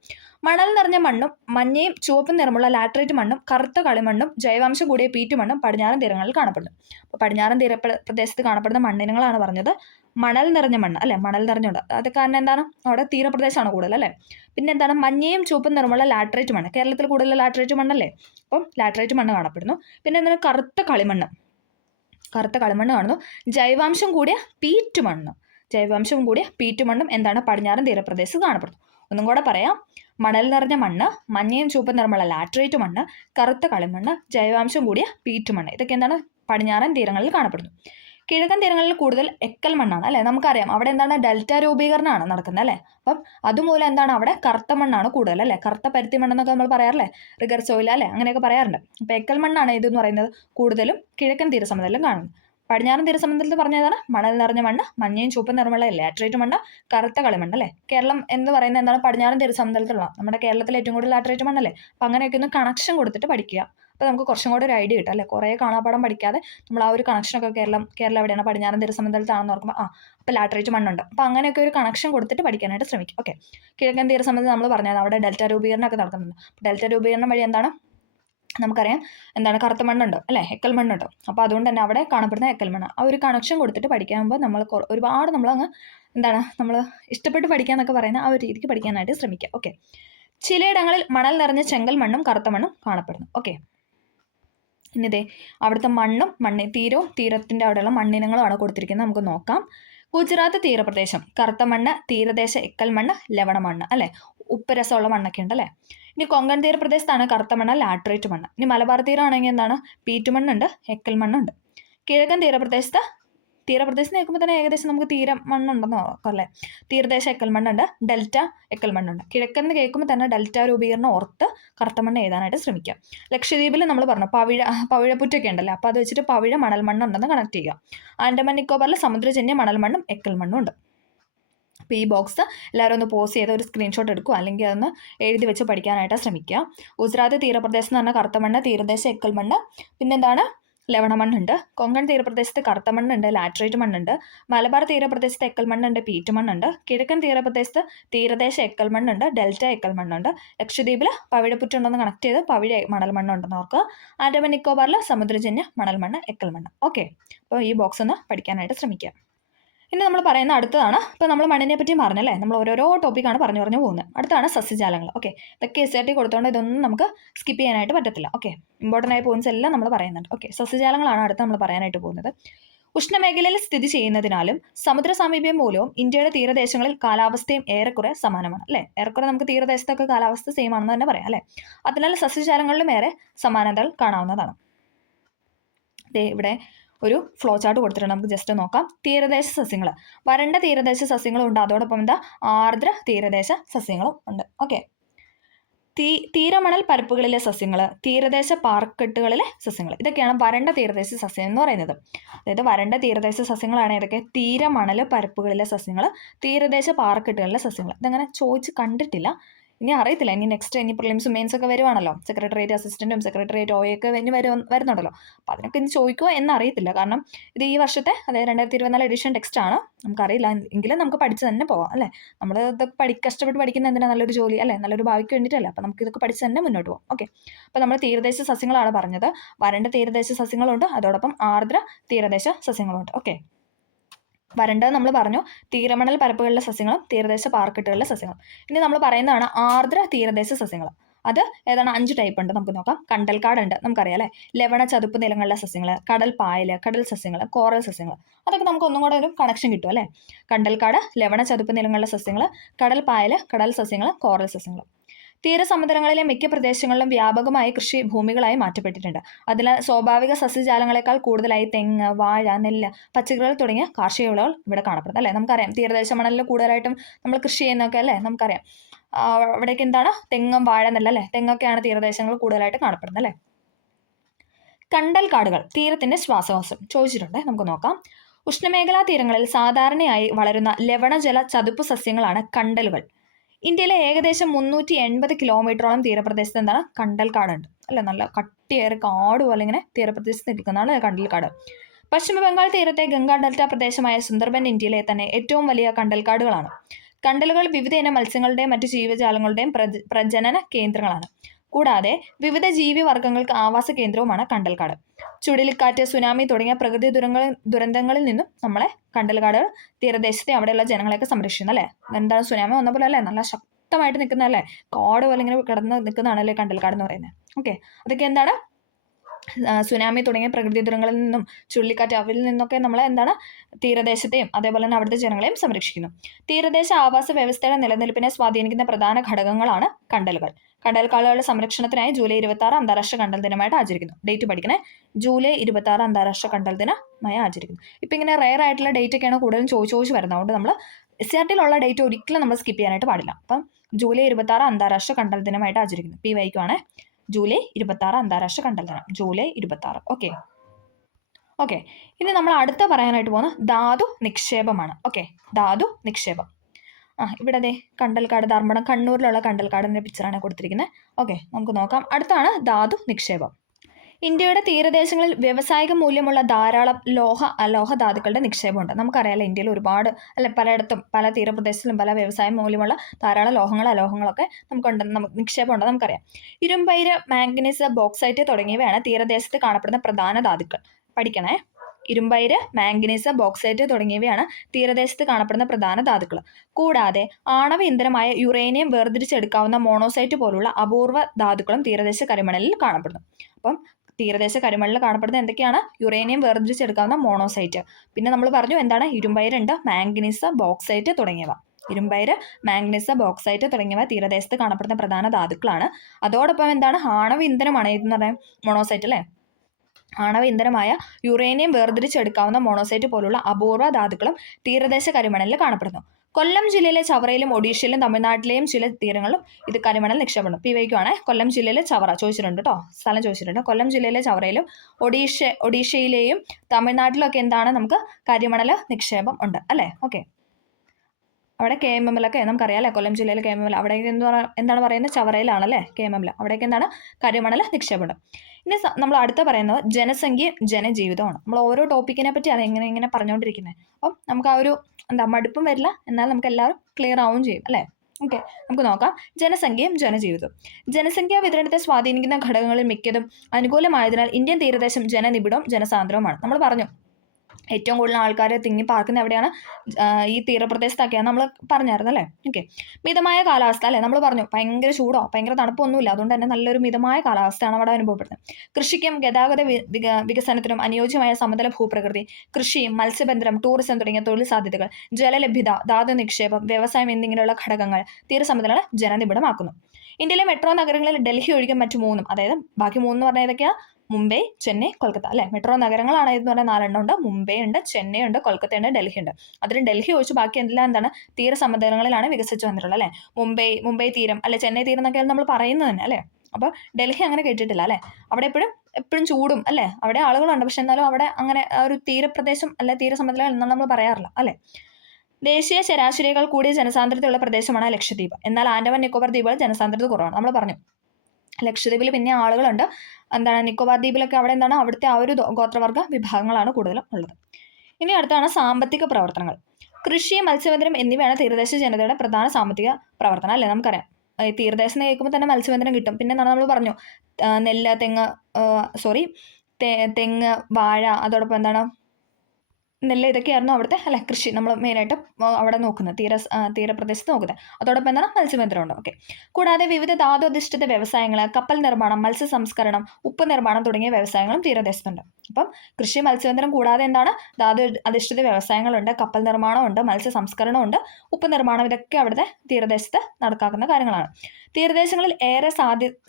മണൽ നിറഞ്ഞ മണ്ണും മഞ്ഞയും ചുവപ്പും നിറമുള്ള ലാറ്ററൈറ്റ് മണ്ണും കറുത്ത കളിമണ്ണും ജൈവാംശം കൂടിയ പീറ്റ് മണ്ണും പടിഞ്ഞാറൻ തീരങ്ങളിൽ കാണപ്പെടുന്നു. അപ്പോൾ പടിഞ്ഞാറൻ തീരപ്രദേശത്ത് കാണപ്പെടുന്ന മണ്ണിനങ്ങളാണ് പറഞ്ഞത് മണൽ നിറഞ്ഞ മണ്ണ് അല്ലെ. മണൽ നിറഞ്ഞുണ്ട്. അത് കാരണം എന്താണ്? അവിടെ തീരപ്രദേശമാണ് കൂടുതൽ അല്ലേ. പിന്നെ എന്താണ്? മഞ്ഞയും ചുവപ്പും നിറമുള്ള ലാറ്ററൈറ്റ് മണ്ണ്. കേരളത്തിൽ കൂടുതൽ ലാറ്ററൈറ്റ് മണ്ണല്ലേ. അപ്പം ലാറ്ററൈറ്റ് മണ്ണ് കാണപ്പെടുന്നു. പിന്നെ എന്താണ്? കറുത്ത കളിമണ്ണ് കാണുന്നു. ജൈവാംശം കൂടിയ പീറ്റ് മണ്ണും എന്താണ്? പടിഞ്ഞാറൻ തീരപ്രദേശത്ത് കാണപ്പെടുന്നു. ഒന്നും കൂടെ പറയാം: മണൽ നിറഞ്ഞ മണ്ണ്, മഞ്ഞയും ചുവപ്പും നിറമുള്ള ലാറ്ററൈറ്റ് മണ്ണ്, കറുത്ത കളിമണ്ണ്, ജൈവാംശം കൂടിയ പീറ്റ് മണ്ണ്. ഇതൊക്കെ എന്താണ്? പടിഞ്ഞാറൻ തീരങ്ങളിൽ കാണപ്പെടുന്നു. കിഴക്കൻ തീരങ്ങളിൽ കൂടുതൽ എക്കൽ മണ്ണാണ് അല്ലേ. നമുക്കറിയാം അവിടെ എന്താണ്? ഡെൽറ്റ രൂപീകരണമാണ് നടക്കുന്നത് അല്ലേ. അപ്പം അതുമൂലം എന്താണ്? അവിടെ കറുത്ത മണ്ണാണ് കൂടുതൽ അല്ലേ. കറുത്ത പരുത്തി മണ്ണെന്നൊക്കെ നമ്മൾ പറയാറില്ലേ, റിഗർ സോയിൽ അല്ലേ, അങ്ങനെയൊക്കെ പറയാറുണ്ട്. അപ്പോൾ എക്കൽ മണ്ണാണ് ഇതെന്ന് പറയുന്നത് കൂടുതലും കിഴക്കൻ തീരസമതലം കാണുന്നത്. പടിഞ്ഞാറൻ തീരസമുദ്രത്തിൽ പറഞ്ഞതാണ് മണൽ നിറഞ്ഞ മണ്ണ്, മഞ്ഞയും ചുവപ്പും നിറമുള്ള ലാറ്ററൈറ്റ് മണ്ണ്, കറുത്ത കളിമണ്ണ് അല്ലേ. കേരളം എന്ന് പറയുന്നത് എന്താണ്? പടിഞ്ഞാറൻ തീരസമുദ്രത്തിലുള്ള നമ്മുടെ കേരളത്തിൽ ഏറ്റവും കൂടുതൽ ലാറ്ററൈറ്റ് മണ്ണല്ലേ. അപ്പം അങ്ങനെയൊക്കെ ഒന്ന് കണക്ഷൻ കൊടുത്തിട്ട് പഠിക്കുക. അപ്പോൾ നമുക്ക് കുറച്ചും കൂടെ ഒരു ഐഡിയ കിട്ടും അല്ലേ. കുറേ കാണാപ്പാടം പഠിക്കാതെ നമ്മൾ ആ ഒരു കണക്ഷനൊക്കെ കേരളം എവിടെയാണ്? പടിഞ്ഞാറൻ തീരസമുദ്രത്താണെന്ന് ഓർക്കുമ്പോൾ അപ്പോൾ ലാറ്ററൈറ്റ് മണ്ണുണ്ട്. അപ്പോൾ അങ്ങനെയൊക്കെ ഒരു കണക്ഷൻ കൊടുത്തിട്ട് പഠിക്കാനായിട്ട് ശ്രമിക്കും. ഓക്കെ, കിഴക്കൻ തീരസമുദ്രം നമ്മൾ പറഞ്ഞത് അവിടെ ഡെൽറ്റ രൂപീകരണമൊക്കെ നടക്കുന്നുണ്ട്. ഡെൽറ്റ രൂപീകരണം വഴി എന്താണ്? നമുക്കറിയാം എന്താണ്? കറുത്ത മണ്ണുണ്ട് അല്ലേ, എക്കൽ മണ്ണുണ്ട്. അപ്പോൾ അതുകൊണ്ട് തന്നെ അവിടെ കാണപ്പെടുന്ന എക്കൽ മണ്ണ് ആ ഒരു കണക്ഷൻ കൊടുത്തിട്ട് പഠിക്കുമ്പോൾ നമ്മൾ ഒരുപാട് നമ്മൾ ഇഷ്ടപ്പെട്ട് പഠിക്കാന്നൊക്കെ പറയുന്ന ആ ഒരു രീതിക്ക് പഠിക്കാനായിട്ട് ശ്രമിക്കുക. ഓക്കെ, ചിലയിടങ്ങളിൽ മണൽ നിറഞ്ഞ ചെങ്കൽ മണ്ണും കറുത്ത മണ്ണും കാണപ്പെടുന്നു. ഓക്കെ, ഇനിതേ അവിടുത്തെ മണ്ണും തീരവും തീരത്തിൻ്റെ അവിടെയുള്ള മണ്ണിനങ്ങളുമാണ് കൊടുത്തിരിക്കുന്നത്. നമുക്ക് നോക്കാം. ഗുജറാത്ത് തീരപ്രദേശം കറുത്ത മണ്ണ്, തീരദേശ എക്കൽ മണ്ണ്, ലവണ മണ്ണ് അല്ലേ, ഉപ്പ് രസമുള്ള മണ്ണൊക്കെ ഉണ്ട് അല്ലേ. ഇനി കൊങ്കൺ തീരപ്രദേശത്താണ് കറുത്ത മണ്ണ്, ലാറ്ററൈറ്റ് മണ്ണ്. ഇനി മലബാർ തീരമാണെങ്കിൽ എന്താണ്, പീറ്റ് മണ്ണുണ്ട്, എക്കൽ മണ്ണുണ്ട്. കിഴക്കൻ തീരപ്രദേശത്ത് നിൽക്കുമ്പോൾ തന്നെ ഏകദേശം നമുക്ക് മണ്ണുണ്ടെന്ന് നോക്കാം അല്ലേ. തീരദേശ എക്കൽ മണ്ണുണ്ട്, ഡെൽറ്റ എക്കൽ മണ്ണുണ്ട്. കിഴക്കെന്ന് കേൾക്കുമ്പോൾ തന്നെ ഡെൽറ്റ രൂപീകരണം ഓർത്ത് കറുത്ത മണ്ണ് എഴുതാനായിട്ട് ശ്രമിക്കുക. ലക്ഷദ്വീപിൽ നമ്മൾ പറഞ്ഞു പവിഴപ്പുറ്റൊക്കെ ഉണ്ടല്ലോ, അപ്പോൾ അത് വെച്ചിട്ട് പവിഴ മണൽ മണ്ണുണ്ടെന്ന് കണക്ട് ചെയ്യുക. ആൻഡമാൻ നിക്കോബാറിൽ സമുദ്രജന്യ മണൽ മണ്ണും എക്കൽ മണ്ണും ഉണ്ട്. അപ്പോൾ ഈ ബോക്സ് എല്ലാവരും ഒന്ന് പോസ് ചെയ്ത് ഒരു സ്ക്രീൻഷോട്ട് എടുക്കുക, അല്ലെങ്കിൽ അതൊന്ന് എഴുതി വെച്ച് പഠിക്കാനായിട്ട് ശ്രമിക്കുക. ഗുജറാത്ത് തീരപ്രദേശം എന്ന് പറഞ്ഞാൽ കറുത്ത മണ്ണ്, തീരദേശ എക്കൽ മണ്ണ്, പിന്നെന്താണ് ലവണ മണ്ണുണ്ട്. കൊങ്കൺ തീരപ്രദേശത്ത് കറുത്ത മണ്ണുണ്ട്, ലാറ്ററൈറ്റ് മണ്ണുണ്ട്. മലബാർ തീരപ്രദേശത്ത് എക്കൽ മണ്ണുണ്ട്, പീറ്റ് മണ്ണുണ്ട്. കിഴക്കൻ തീരപ്രദേശത്ത് തീരദേശ എക്കൽ മണ്ണുണ്ട്, ഡെൽറ്റ എക്കൽ മണ്ണുണ്ട്. ലക്ഷദ്വീപിൽ പവിഴപ്പുറ്റുണ്ടെന്ന് കണക്ട് ചെയ്ത് പവിഴ മണൽ മണ്ണുണ്ടെന്ന് ഓർക്കുക. ആൻഡമാൻ നിക്കോബാറിൽ സമുദ്രജന്യ മണൽ മണ്ണ്, എക്കൽ മണ്ണ്. ഓക്കെ, അപ്പോൾ ഈ ബോക്സ് ഒന്ന് പഠിക്കാനായിട്ട് ശ്രമിക്കുക. ഇനി നമ്മൾ പറയുന്ന അടുത്തതാണ്, ഇപ്പോൾ നമ്മൾ മണ്ണിനെ പറ്റി പറഞ്ഞല്ലേ, നമ്മൾ ഓരോരോ ടോപ്പിക്കാണ് പറഞ്ഞു പോകുന്നത്. അടുത്താണ് സസ്യജാലങ്ങൾ. ഓക്കെ, ഇതൊക്കെ SRT കൊടുത്തുകൊണ്ട് ഇതൊന്നും നമുക്ക് സ്കിപ്പ് ചെയ്യാനായിട്ട് പറ്റത്തില്ല. ഓക്കെ, ഇമ്പോർട്ടൻ്റ് ആയ പോയിന്റ്സ് എല്ലാം നമ്മൾ പറയുന്നുണ്ട്. ഓക്കെ, സസ്യജാലങ്ങളാണ് അടുത്ത് നമ്മൾ പറയാനായിട്ട് പോകുന്നത്. ഉഷ്ണമേഖലയിൽ സ്ഥിതി ചെയ്യുന്നതിനാലും സമുദ്ര സാമീപ്യം മൂലവും ഇന്ത്യയുടെ തീരദേശങ്ങളിൽ കാലാവസ്ഥയും ഏറെക്കുറെ സമാനമാണ് അല്ലേ. ഏറെക്കുറെ നമുക്ക് തീരദേശത്തൊക്കെ കാലാവസ്ഥ സെയിം ആണെന്ന് തന്നെ പറയാം അല്ലേ. അതിനാൽ സസ്യജാലങ്ങളിലും ഏറെ സമാനതകൾ കാണാവുന്നതാണ്. ഇവിടെ ഒരു ഫ്ലോ ചാർട്ട് കൊടുത്തിട്ടുണ്ട്, നമുക്ക് ജസ്റ്റ് നോക്കാം. തീരദേശ സസ്യങ്ങൾ, വരണ്ട തീരദേശ സസ്യങ്ങളും ഉണ്ട്, അതോടൊപ്പം എന്താ ആർദ്ര തീരദേശ സസ്യങ്ങളും ഉണ്ട്. ഓക്കെ, തീരമണൽ പരപ്പുകളിലെ സസ്യങ്ങൾ, തീരദേശ പാർക്കെട്ടുകളിലെ സസ്യങ്ങൾ, ഇതൊക്കെയാണ് വരണ്ട തീരദേശ സസ്യം എന്ന് പറയുന്നത്. അതായത് വരണ്ട തീരദേശ സസ്യങ്ങളാണ് ഇതൊക്കെ, തീരമണൽ പരപ്പുകളിലെ സസ്യങ്ങൾ, തീരദേശ പാർക്കെട്ടുകളിലെ സസ്യങ്ങൾ. ഇതങ്ങനെ ചോദിച്ച് കണ്ടിട്ടില്ല, ഇനി അറിയത്തില്ല. ഇനി പ്രിലിംസും മെയിൻസ് ഒക്കെ വരുവാണല്ലോ, സെക്രട്ടേറിയറ്റ് അസിസ്റ്റൻറ്റും സെക്രട്ടേറിയറ്റ് OA ഒക്കെ വരുന്നുണ്ടല്ലോ. അപ്പോൾ അതിനൊക്കെ ഇനി ചോദിക്കുമോ എന്നറിയത്തില്ല. കാരണം ഇത് ഈ വർഷത്തെ അതായത് 2024 എഡിഷൻ ടെക്സ്റ്റാണ്, നമുക്കറിയില്ല. എങ്കിലും നമുക്ക് പഠിച്ച് തന്നെ പോവാം അല്ലേ. നമ്മൾ ഇതൊക്കെ കഷ്ടപ്പെട്ട് പഠിക്കുന്ന എന്തിനാ, നല്ലൊരു ജോലി അല്ലേ, നല്ലൊരു ഭാവിക്ക് വേണ്ടിയിട്ടല്ല. അപ്പോൾ നമുക്ക് ഇതൊക്കെ പഠിച്ച് തന്നെ മുന്നോട്ട് പോകാം. ഓക്കെ, അപ്പോൾ നമ്മൾ തീരദേശ സസ്യങ്ങളാണ് പറഞ്ഞത്. വരണ്ട തീരദേശ സസ്യങ്ങളുണ്ട്, അതോടൊപ്പം ആർദ്ര തീരദേശ സസ്യങ്ങളുണ്ട്. ഓക്കെ, വരണ്ടത് നമ്മൾ പറഞ്ഞു, തീരമണൽ പരപ്പുകളിലെ സസ്യങ്ങളും തീരദേശ പാർക്കെട്ടുകളിലെ സസ്യങ്ങളും. ഇനി നമ്മൾ പറയുന്നതാണ് ആർദ്ര തീരദേശ സസ്യങ്ങൾ. അത് ഏതാണ്, 5 ടൈപ്പ് ഉണ്ട്, നമുക്ക് നോക്കാം. കണ്ടൽക്കാടുണ്ട്, നമുക്കറിയാം അല്ലേ. ലവണ ചതുപ്പ് നിലങ്ങളിലെ സസ്യങ്ങൾ, കടൽ പായൽ, കടൽ സസ്യങ്ങൾ, കോറൽ സസ്യങ്ങൾ, അതൊക്കെ നമുക്ക് ഒന്നും കൂടെ ഒരു കണക്ഷൻ കിട്ടും അല്ലേ. കണ്ടൽക്കാട്, ലവണ ചതുപ്പ് നിലങ്ങളിലെ സസ്യങ്ങൾ, കടൽ പായൽ, കടൽ സസ്യങ്ങൾ, കോറൽ സസ്യങ്ങൾ. തീരസമുദ്രങ്ങളിലെ മിക്ക പ്രദേശങ്ങളിലും വ്യാപകമായി കൃഷി ഭൂമികളായി മാറ്റപ്പെട്ടിട്ടുണ്ട്. അതിനാൽ സ്വാഭാവിക സസ്യജാലങ്ങളെക്കാൾ കൂടുതലായി തെങ്ങ്, വാഴ, നെല്ല്, പച്ചക്കറികൾ തുടങ്ങിയ കാർഷിക വിളകൾ ഇവിടെ കാണപ്പെടുന്നത് അല്ലേ. നമുക്കറിയാം തീരദേശ മണലിൽ കൂടുതലായിട്ടും നമ്മൾ കൃഷി ചെയ്യുന്നതൊക്കെ അല്ലേ, നമുക്കറിയാം. അവിടേക്ക് എന്താണ്, തെങ്ങും വാഴ, നെല്ല് അല്ലേ, തെങ്ങൊക്കെയാണ് തീരദേശങ്ങൾ കൂടുതലായിട്ട് കാണപ്പെടുന്നത് അല്ലേ. കണ്ടൽ കാടുകൾ തീരത്തിന്റെ ശ്വാസകോശം ചോദിച്ചിട്ടുണ്ട്, നമുക്ക് നോക്കാം. ഉഷ്ണമേഖലാ തീരങ്ങളിൽ സാധാരണയായി വളരുന്ന ലവണജല ചതുപ്പ് സസ്യങ്ങളാണ് കണ്ടലുകൾ. ഇന്ത്യയിലെ ഏകദേശം 380 കിലോമീറ്ററോളം തീരപ്രദേശത്ത് എന്താണ്, കണ്ടൽക്കാടുണ്ട് അല്ലെ. നല്ല കട്ടിയേറെ കാട് പോലെ ഇങ്ങനെ തീരപ്രദേശത്ത് നിൽക്കുന്നതാണ് കണ്ടൽക്കാട്. പശ്ചിമ ബംഗാൾ തീരത്തെ ഗംഗാ ഡെൽറ്റ പ്രദേശമായ സുന്ദർബൻ ഇന്ത്യയിലെ തന്നെ ഏറ്റവും വലിയ കണ്ടൽക്കാടുകളാണ്. കണ്ടലുകൾ വിവിധ ഇനം മത്സ്യങ്ങളുടെയും മറ്റു ജീവജാലങ്ങളുടെയും പ്രജനന കേന്ദ്രങ്ങളാണ്. കൂടാതെ വിവിധ ജീവിവർഗങ്ങൾക്ക് ആവാസ കേന്ദ്രവുമാണ് കണ്ടൽക്കാട്. ചുഴലിക്കാറ്റ്, സുനാമി തുടങ്ങിയ പ്രകൃതി ദുരന്തങ്ങളിൽ നിന്നും നമ്മളെ കണ്ടൽക്കാടുകൾ തീരദേശത്തെ അവിടെയുള്ള ജനങ്ങളെയൊക്കെ സംരക്ഷിക്കുന്നു അല്ലേ. എന്താണ്, സുനാമി വന്ന പോലെ അല്ലേ, നല്ല ശക്തമായിട്ട് നിൽക്കുന്നതല്ലേ, കാട് പോലെ ഇങ്ങനെ കിടന്ന് നിൽക്കുന്നതാണല്ലേ കണ്ടൽക്കാട് എന്ന് പറയുന്നത്. ഓക്കെ, അതൊക്കെ എന്താണ്, സുനാമി തുടങ്ങിയ പ്രകൃതി ദുരന്തങ്ങളിൽ നിന്നും ചുഴലിക്കാറ്റ് അവയിൽ നിന്നൊക്കെ നമ്മളെ എന്താണ്, തീരദേശത്തെയും അതേപോലെ തന്നെ അവിടുത്തെ ജനങ്ങളെയും സംരക്ഷിക്കുന്നു. തീരദേശ ആവാസ വ്യവസ്ഥയുടെ നിലനിൽപ്പിനെ സ്വാധീനിക്കുന്ന പ്രധാന ഘടകങ്ങളാണ് കണ്ടലുകൾ. കണ്ടൽക്കാടുകളുടെ സംരക്ഷണത്തിനായി ജൂലൈ 26 അന്താരാഷ്ട്ര കണ്ടൽ ദിനമായിട്ട് ആചരിക്കുന്നു. ഡേറ്റ് പഠിക്കണേ, ജൂലൈ 26 അന്താരാഷ്ട്ര കണ്ടൽ ദിനമായി ആചരിക്കുന്നു. ഇപ്പം ഇങ്ങനെ റെയർ ആയിട്ടുള്ള ഡേറ്റ് ഒക്കെയാണ് കൂടുതലും ചോദിച്ച് വരുന്നത്. അതുകൊണ്ട് നമ്മൾ SRTയിലുള്ള ഡേറ്റ് ഒരിക്കലും നമ്മൾ സ്കിപ്പ് ചെയ്യാനായിട്ട് പാടില്ല. അപ്പം ജൂലൈ 26 അന്താരാഷ്ട്ര കണ്ടൽ ദിനമായിട്ട് ആചരിക്കുന്നു. PYക്കുവാണ് ജൂലൈ 26 അന്താരാഷ്ട്ര കണ്ടൽ ദിനം, ജൂലൈ 26. ഓക്കെ, ഇനി നമ്മൾ അടുത്ത പറയാനായിട്ട് പോകുന്നത് ധാതു നിക്ഷേപമാണ്. ഓക്കെ, ധാതു നിക്ഷേപം. ഇവിടെ അതെ കണ്ടൽക്കാട്, ധർമ്മടം, കണ്ണൂരിലുള്ള കണ്ടൽക്കാടിൻ്റെ പിക്ചറാണ് കൊടുത്തിരിക്കുന്നത്. ഓക്കെ, നമുക്ക് നോക്കാം. അടുത്താണ് ധാതു നിക്ഷേപം. ഇന്ത്യയുടെ തീരദേശങ്ങളിൽ വ്യാവസായിക മൂല്യമുള്ള ധാരാളം അലോഹ ധാതുക്കളുടെ നിക്ഷേപമുണ്ട്. നമുക്കറിയാലോ, ഇന്ത്യയിൽ ഒരുപാട് അല്ലെ, പലയിടത്തും പല തീരപ്രദേശത്തിലും പല വ്യവസായ മൂല്യമുള്ള ധാരാളം അലോഹങ്ങളൊക്കെ നമുക്ക് നിക്ഷേപമുണ്ട്. നമുക്കറിയാം, ഇരുമ്പയിര്, മാംഗനീസ്, ബോക്സൈറ്റ് തുടങ്ങിയവയാണ് തീരദേശത്ത് കാണപ്പെടുന്ന പ്രധാന ധാതുക്കൾ. പഠിക്കണേ. ഇരുമ്പയിര്, മാംഗനീസ്, ബോക്സൈറ്റ് തുടങ്ങിയവയാണ് തീരദേശത്ത് കാണപ്പെടുന്ന പ്രധാന ധാതുക്കൾ. കൂടാതെ ആണവ ഇന്ധനമായ യുറേനിയം വേർതിരിച്ചെടുക്കാവുന്ന മോണോസൈറ്റ് പോലുള്ള അപൂർവ ധാതുക്കളും തീരദേശ കരിമണലിൽ കാണപ്പെടുന്നു. അപ്പം തീരദേശ കരിമണലിൽ കാണപ്പെടുന്ന എന്തൊക്കെയാണ്? യുറേനിയം വേർതിരിച്ചെടുക്കാവുന്ന മോണോസൈറ്റ്. പിന്നെ നമ്മൾ പറഞ്ഞു എന്താണ്? ഇരുമ്പയിരുണ്ട്, മാംഗനീസ്, ബോക്സൈറ്റ് തുടങ്ങിയവ. ഇരുമ്പയിര്, മാംഗനീസ്, ബോക്സൈറ്റ് തുടങ്ങിയവ തീരദേശത്ത് കാണപ്പെടുന്ന പ്രധാന ധാതുക്കളാണ്. അതോടൊപ്പം എന്താണ്? ആണവ ഇന്ധനമാണ് ഇതെന്ന് പറയാൻ മോണോസൈറ്റ് അല്ലേ. ആണവ ഇന്ധനമായ യുറേനിയം വേർതിരിച്ചെടുക്കാവുന്ന മോണോസൈറ്റ് പോലുള്ള അപൂർവ ധാതുക്കളും തീരദേശ കരിമണലിൽ കാണപ്പെടുന്നു. കൊല്ലം ജില്ലയിലെ ചവറയിലും ഒഡീഷയിലും തമിഴ്നാട്ടിലെയും ചില തീരങ്ങളിലും ഇത് കരിമണൽ നിക്ഷേപണം. പിവയ്ക്കുവാണ് കൊല്ലം ജില്ലയിലെ ചവറ ചോദിച്ചിട്ടുണ്ട് കേട്ടോ, സ്ഥലം ചോദിച്ചിട്ടുണ്ട്. കൊല്ലം ജില്ലയിലെ ചവറയിലും ഒഡീഷയിലെയും തമിഴ്നാട്ടിലൊക്കെ എന്താണ്? നമുക്ക് കരിമണൽ നിക്ഷേപം ഉണ്ട് അല്ലേ. ഓക്കെ, അവിടെ KMML ഒക്കെ നമുക്കറിയാം അല്ലേ. കൊല്ലം ജില്ലയിലെ KMML അവിടേക്ക് എന്താണ് പറയുന്നത്? ചവറയിലാണല്ലേ KMML. അവിടേക്ക് എന്താണ്? കരിമണൽ നിക്ഷേപമുണ്ട്. ഇനി നമ്മൾ അടുത്ത പറയുന്നത് ജനസംഖ്യയും ജനജീവിതമാണ്. നമ്മൾ ഓരോ ടോപ്പിക്കിനെ പറ്റിയാണ് ഇങ്ങനെ പറഞ്ഞുകൊണ്ടിരിക്കുന്നത്. അപ്പം നമുക്ക് ആ ഒരു മടുപ്പും വരില്ല, എന്നാൽ നമുക്ക് എല്ലാവരും ക്ലിയർ ആവുകയും ചെയ്യും അല്ലേ. ഓക്കെ, നമുക്ക് നോക്കാം. ജനസംഖ്യയും ജനജീവിതവും. ജനസംഖ്യാ വിതരണത്തെ സ്വാധീനിക്കുന്ന ഘടകങ്ങളിൽ മിക്കതും അനുകൂലമായതിനാൽ ഇന്ത്യൻ തീരദേശം ജനനിബിഡവും ജനസാന്ദ്രവുമാണ്. നമ്മൾ പറഞ്ഞു ഏറ്റവും കൂടുതൽ ആൾക്കാർ തിങ്ങി പാർക്കുന്ന എവിടെയാണ്? ഈ തീരപ്രദേശത്തൊക്കെയാണ് നമ്മൾ പറഞ്ഞായിരുന്നു അല്ലേ. ഓക്കെ, മിതമായ കാലാവസ്ഥ അല്ലേ. നമ്മൾ പറഞ്ഞു ഭയങ്കര ചൂടോ ഭയങ്കര തണുപ്പൊന്നുമില്ല, അതുകൊണ്ട് തന്നെ നല്ലൊരു മിതമായ കാലാവസ്ഥയാണ് അവിടെ അനുഭവപ്പെടുന്നത്. കൃഷിക്കും ഗതാഗത വികസനത്തിനും അനുയോജ്യമായ സമതല ഭൂപ്രകൃതി, കൃഷിയും മത്സ്യബന്ധനം, ടൂറിസം തുടങ്ങിയ തൊഴിൽ സാധ്യതകൾ, ജലലഭ്യത, ധാതു നിക്ഷേപം, വ്യവസായം എന്നിങ്ങനെയുള്ള ഘടകങ്ങൾ തീരസമതലങ്ങളെ ജനനിബിഡമാക്കുന്നു. ഇന്ത്യയിലെ മെട്രോ നഗരങ്ങളിൽ ഡൽഹി ഒഴികെ മറ്റു മൂന്നും, അതായത് ബാക്കി മൂന്ന് പറഞ്ഞാൽ ഏതൊക്കെയാണ്? മുംബൈ, ചെന്നൈ, കൊൽക്കത്ത അല്ലേ. മെട്രോ നഗരങ്ങളാണ് എന്ന് പറഞ്ഞാൽ 4 ഉണ്ട്. മുംബൈ ഉണ്ട്, ചെന്നൈ ഉണ്ട്, കൊൽക്കത്ത ഉണ്ട്, ഡൽഹി ഉണ്ട്. അതിൽ ഡൽഹി ഒഴിച്ച് ബാക്കി എല്ലാം എന്താണ്? തീരസമതലങ്ങളിലാണ് വികസിച്ചു വന്നിട്ടുള്ളത് അല്ലേ. മുംബൈ തീരം അല്ലെ, ചെന്നൈ തീരം എന്നൊക്കെയാണ് നമ്മൾ പറയുന്നത് തന്നെ അല്ലേ. അപ്പോൾ ഡൽഹി അങ്ങനെ കേട്ടിട്ടില്ല അല്ലേ. അവിടെ എപ്പോഴും ചൂടും അല്ലേ. അവിടെ ആളുകളുണ്ട്, പക്ഷെ എന്നാലും അവിടെ അങ്ങനെ ഒരു തീരപ്രദേശം അല്ലെ തീരസമതലം എന്നാണ് നമ്മൾ പറയാറില്ല അല്ലേ. ദേശീയ ശരാശരിയേക്കാൾ കൂടിയ ജനസാന്ദ്രതയുള്ള പ്രദേശമാണ് ലക്ഷദ്വീപ്. എന്നാൽ ആൻഡമാൻ നിക്കോബാർ ദ്വീപുകൾ ജനസാന്ദ്രത കുറവാണ്. നമ്മൾ പറഞ്ഞു ലക്ഷദ്വീപിൽ പിന്നെ ആളുകളുണ്ട്, എന്താണ് നിക്കോബാർ ദ്വീപിലൊക്കെ അവിടെ എന്താണ്? അവിടുത്തെ ആ ഒരു ഗോത്രവർഗ്ഗ വിഭാഗങ്ങളാണ് കൂടുതലും ഉള്ളത്. ഇനി അടുത്താണ് സാമ്പത്തിക പ്രവർത്തനങ്ങൾ. കൃഷി, മത്സ്യബന്ധനം എന്നിവയാണ് തീരദേശ ജനതയുടെ പ്രധാന സാമ്പത്തിക പ്രവർത്തനം അല്ലേ. നമുക്കറിയാം തീരദേശം എന്ന് കേൾക്കുമ്പോൾ തന്നെ മത്സ്യബന്ധനം കിട്ടും. പിന്നെ എന്താണ് നമ്മൾ പറഞ്ഞു നെല്ല്, തെങ്ങ്, വാഴ, അതോടൊപ്പം എന്താണ് നെല്ല്, ഇതൊക്കെയായിരുന്നു അവിടുത്തെ അല്ലെ കൃഷി നമ്മൾ മെയിനായിട്ട് അവിടെ നോക്കുന്നത്, തീരപ്രദേശത്ത് നോക്കുന്നത്. അതോടൊപ്പം എന്താണ്? മത്സ്യബന്ധനമുണ്ട്. ഓക്കെ, കൂടാതെ വിവിധ ധാതു അധിഷ്ഠിത വ്യവസായങ്ങൾ, കപ്പൽ നിർമ്മാണം, മത്സ്യ സംസ്കരണം, ഉപ്പ് നിർമ്മാണം തുടങ്ങിയ വ്യവസായങ്ങളും തീരദേശത്തുണ്ട്. അപ്പം കൃഷി, മത്സ്യബന്ധനം കൂടാതെ എന്താണ്? ധാതു അധിഷ്ഠിത വ്യവസായങ്ങളുണ്ട്, കപ്പൽ നിർമ്മാണമുണ്ട്, മത്സ്യ സംസ്കരണമുണ്ട്, ഉപ്പ് നിർമ്മാണം, ഇതൊക്കെ അവിടുത്തെ തീരദേശത്ത് നടക്കാക്കുന്ന കാര്യങ്ങളാണ്. തീരദേശങ്ങളിൽ ഏറെ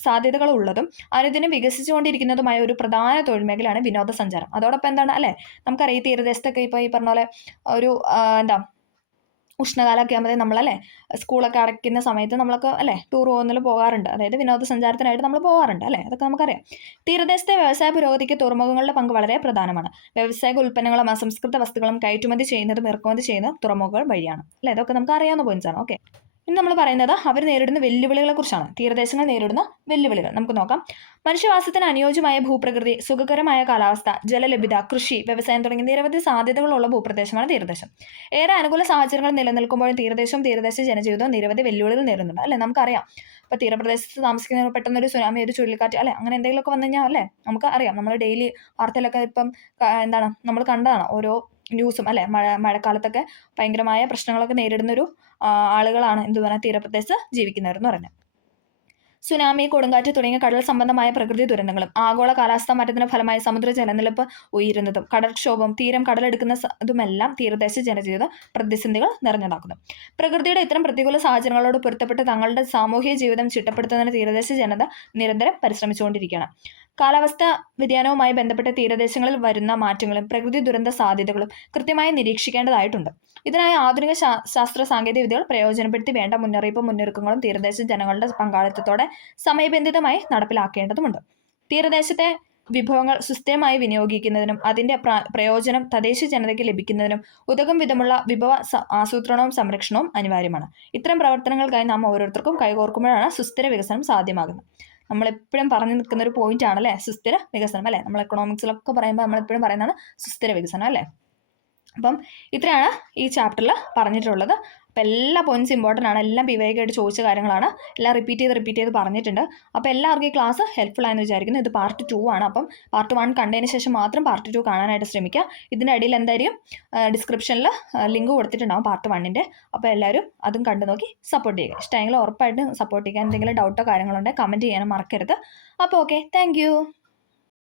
സാധ്യതകൾ ഉള്ളതും അനുദിനം വികസിച്ചുകൊണ്ടിരിക്കുന്നതുമായ ഒരു പ്രധാന തൊഴിൽ മേഖലയാണ് വിനോദസഞ്ചാരം. അതോടൊപ്പം എന്താണ് അല്ലേ, നമുക്കറിയാം ഈ തീരദേശത്തൊക്കെ ഇപ്പോൾ ഈ പറഞ്ഞ പോലെ ഒരു ഉഷ്ണകാലമൊക്കെ ആകുമ്പോൾ നമ്മളല്ലേ സ്കൂളൊക്കെ അടയ്ക്കുന്ന സമയത്ത് നമ്മളൊക്കെ അല്ലേ ടൂർ പോകുന്നതിൽ പോകാറുണ്ട്, അതായത് വിനോദസഞ്ചാരത്തിനായിട്ട് നമ്മൾ പോകാറുണ്ട് അല്ലേ. അതൊക്കെ നമുക്കറിയാം. തീരദേശത്തെ വ്യവസായ പുരോഗതിക്ക് തുറമുഖങ്ങളുടെ പങ്ക് വളരെ പ്രധാനമാണ്. വ്യാവസായിക ഉൽപ്പന്നങ്ങളും അസംസ്കൃത വസ്തുക്കളും കയറ്റുമതി ചെയ്യുന്നതും ഇറക്കുമതി ചെയ്യുന്നതും തുറമുഖങ്ങൾ വഴിയാണ് അല്ലേ. ഇതൊക്കെ നമുക്ക് അറിയാവുന്ന പോയിന്റ്സ് ആണ്. ഓക്കെ, ഇനി നമ്മൾ പറയുന്നത് അവർ നേരിടുന്ന വെല്ലുവിളികളെ കുറിച്ചാണ്. തീരദേശങ്ങൾ നേരിടുന്ന വെല്ലുവിളികൾ നമുക്ക് നോക്കാം. മനുഷ്യവാസത്തിന് അനുയോജ്യമായ ഭൂപ്രകൃതി, സുഖകരമായ കാലാവസ്ഥ, ജലലഭ്യത, കൃഷി, വ്യവസായം തുടങ്ങിയ നിരവധി സാധ്യതകളുള്ള ഭൂപ്രദേശമാണ് തീരദേശം. ഏറെ അനുകൂല സാഹചര്യങ്ങൾ നിലനിൽക്കുമ്പോഴും തീരദേശ ജനജീവിതവും നിരവധി വെല്ലുവിളികൾ നേരിടുന്നുണ്ട് അല്ലേ. നമുക്കറിയാം ഇപ്പോൾ തീരപ്രദേശത്ത് താമസിക്കുന്ന പെട്ടെന്നൊരു സുനാമി, ഒരു ചുഴലിക്കാറ്റ് അല്ലെ, അങ്ങനെ എന്തെങ്കിലുമൊക്കെ വന്നു കഴിഞ്ഞാൽ അല്ലേ നമുക്ക് അറിയാം. നമ്മൾ ഡെയിലി വാർത്തയിലൊക്കെ ഇപ്പം എന്താണ് നമ്മൾ കണ്ടതാണ് ഓരോ ന്യൂസും അല്ലേ. മഴക്കാലത്തൊക്കെ ഭയങ്കരമായ പ്രശ്നങ്ങളൊക്കെ നേരിടുന്നൊരു ആളുകളാണ് എന്ത് പറയുക തീരപ്രദേശത്ത് ജീവിക്കുന്നവരെന്ന് പറയുന്നത്. സുനാമി, കൊടുങ്കാറ്റ് തുടങ്ങിയ കടൽ സംബന്ധമായ പ്രകൃതി ദുരന്തങ്ങളും ആഗോള കാലാവസ്ഥാ മാറ്റത്തിന്റെ ഫലമായി സമുദ്ര ജലനിരപ്പ് ഉയരുന്നതും കടൽക്ഷോഭം, തീരം കടലെടുക്കുന്ന ഇതുമെല്ലാം തീരദേശ ജനജീവിതം പ്രതിസന്ധികൾ നിറഞ്ഞതാക്കുന്നു. പ്രകൃതിയുടെ ഇത്തരം പ്രതികൂല സാഹചര്യങ്ങളോട് പൊരുത്തപ്പെട്ട് തങ്ങളുടെ സാമൂഹിക ജീവിതം ചിട്ടപ്പെടുത്തുന്നതിന് തീരദേശ ജനത നിരന്തരം പരിശ്രമിച്ചുകൊണ്ടിരിക്കുകയാണ്. കാലാവസ്ഥാ വ്യതിയാനവുമായി ബന്ധപ്പെട്ട തീരദേശങ്ങളിൽ വരുന്ന മാറ്റങ്ങളും പ്രകൃതി ദുരന്ത സാധ്യതകളും കൃത്യമായി നിരീക്ഷിക്കേണ്ടതായിട്ടുണ്ട്. ഇതിനായി ആധുനിക ശാസ്ത്ര സാങ്കേതിക വിദ്യകൾ പ്രയോജനപ്പെടുത്തി വേണ്ട മുന്നൊരുക്കങ്ങളും തീരദേശ ജനങ്ങളുടെ പങ്കാളിത്തത്തോടെ സമയബന്ധിതമായി നടപ്പിലാക്കേണ്ടതുണ്ട്. തീരദേശത്തെ വിഭവങ്ങൾ സുസ്ഥിരമായി വിനിയോഗിക്കുന്നതിനും അതിന്റെ പ്രയോജനം തദ്ദേശ ജനതയ്ക്ക് ലഭിക്കുന്നതിനും ഉതകും വിധമുള്ള വിഭവ ആസൂത്രണവും സംരക്ഷണവും അനിവാര്യമാണ്. ഇത്തരം പ്രവർത്തനങ്ങൾക്കായി നാം ഓരോരുത്തർക്കും കൈകോർക്കുമ്പോഴാണ് സുസ്ഥിര വികസനം സാധ്യമാകുന്നത്. നമ്മളെപ്പോഴും പറഞ്ഞു നിൽക്കുന്ന ഒരു പോയിന്റ് ആണല്ലേ സുസ്ഥിര വികസനം അല്ലേ. നമ്മൾ എക്കണോമിക്സിലൊക്കെ പറയുമ്പോൾ നമ്മളെപ്പോഴും പറയുന്നതാണ് സുസ്ഥിര വികസനം അല്ലേ. അപ്പം ഇത്രയാണ് ഈ ചാപ്റ്ററിൽ പറഞ്ഞിട്ടുള്ളത്. അപ്പോൾ എല്ലാ പോയിന്റ്സ് ഇമ്പോർട്ടൻ്റ് ആണ്, എല്ലാം PYK ആയിട്ട് ചോദിച്ച കാര്യങ്ങളാണ്, എല്ലാം റിപ്പീറ്റ് ചെയ്ത് പറഞ്ഞിട്ടുണ്ട്. അപ്പോൾ എല്ലാവർക്കും ഈ ക്ലാസ് ഹെൽപ്ഫുൾ ആയെന്ന് വിചാരിക്കുന്നു. ഇത് പാർട്ട് 2 ആണ്. അപ്പം പാർട്ട് 1 കണ്ടതിന് ശേഷം മാത്രം പാർട്ട് 2 കാണാനായിട്ട് ശ്രമിക്കുക. ഇതിൻ്റെ അടിയിൽ എന്തായാലും ഡിസ്ക്രിപ്ഷനിൽ ലിങ്ക് കൊടുത്തിട്ടുണ്ടാവും പാർട്ട് 1-ൻ്റെ. അപ്പോൾ എല്ലാവരും അതും കണ്ടു നോക്കി സപ്പോർട്ട് ചെയ്യുക. ഇഷ്ടമെങ്കിൽ ഉറപ്പായിട്ടും സപ്പോർട്ട് ചെയ്യുക. എന്തെങ്കിലും ഡൗട്ടോ കാര്യങ്ങളുണ്ടെങ്കിൽ കമൻറ്റ് ചെയ്യാനും മറക്കരുത്. അപ്പോൾ ഓക്കെ, താങ്ക്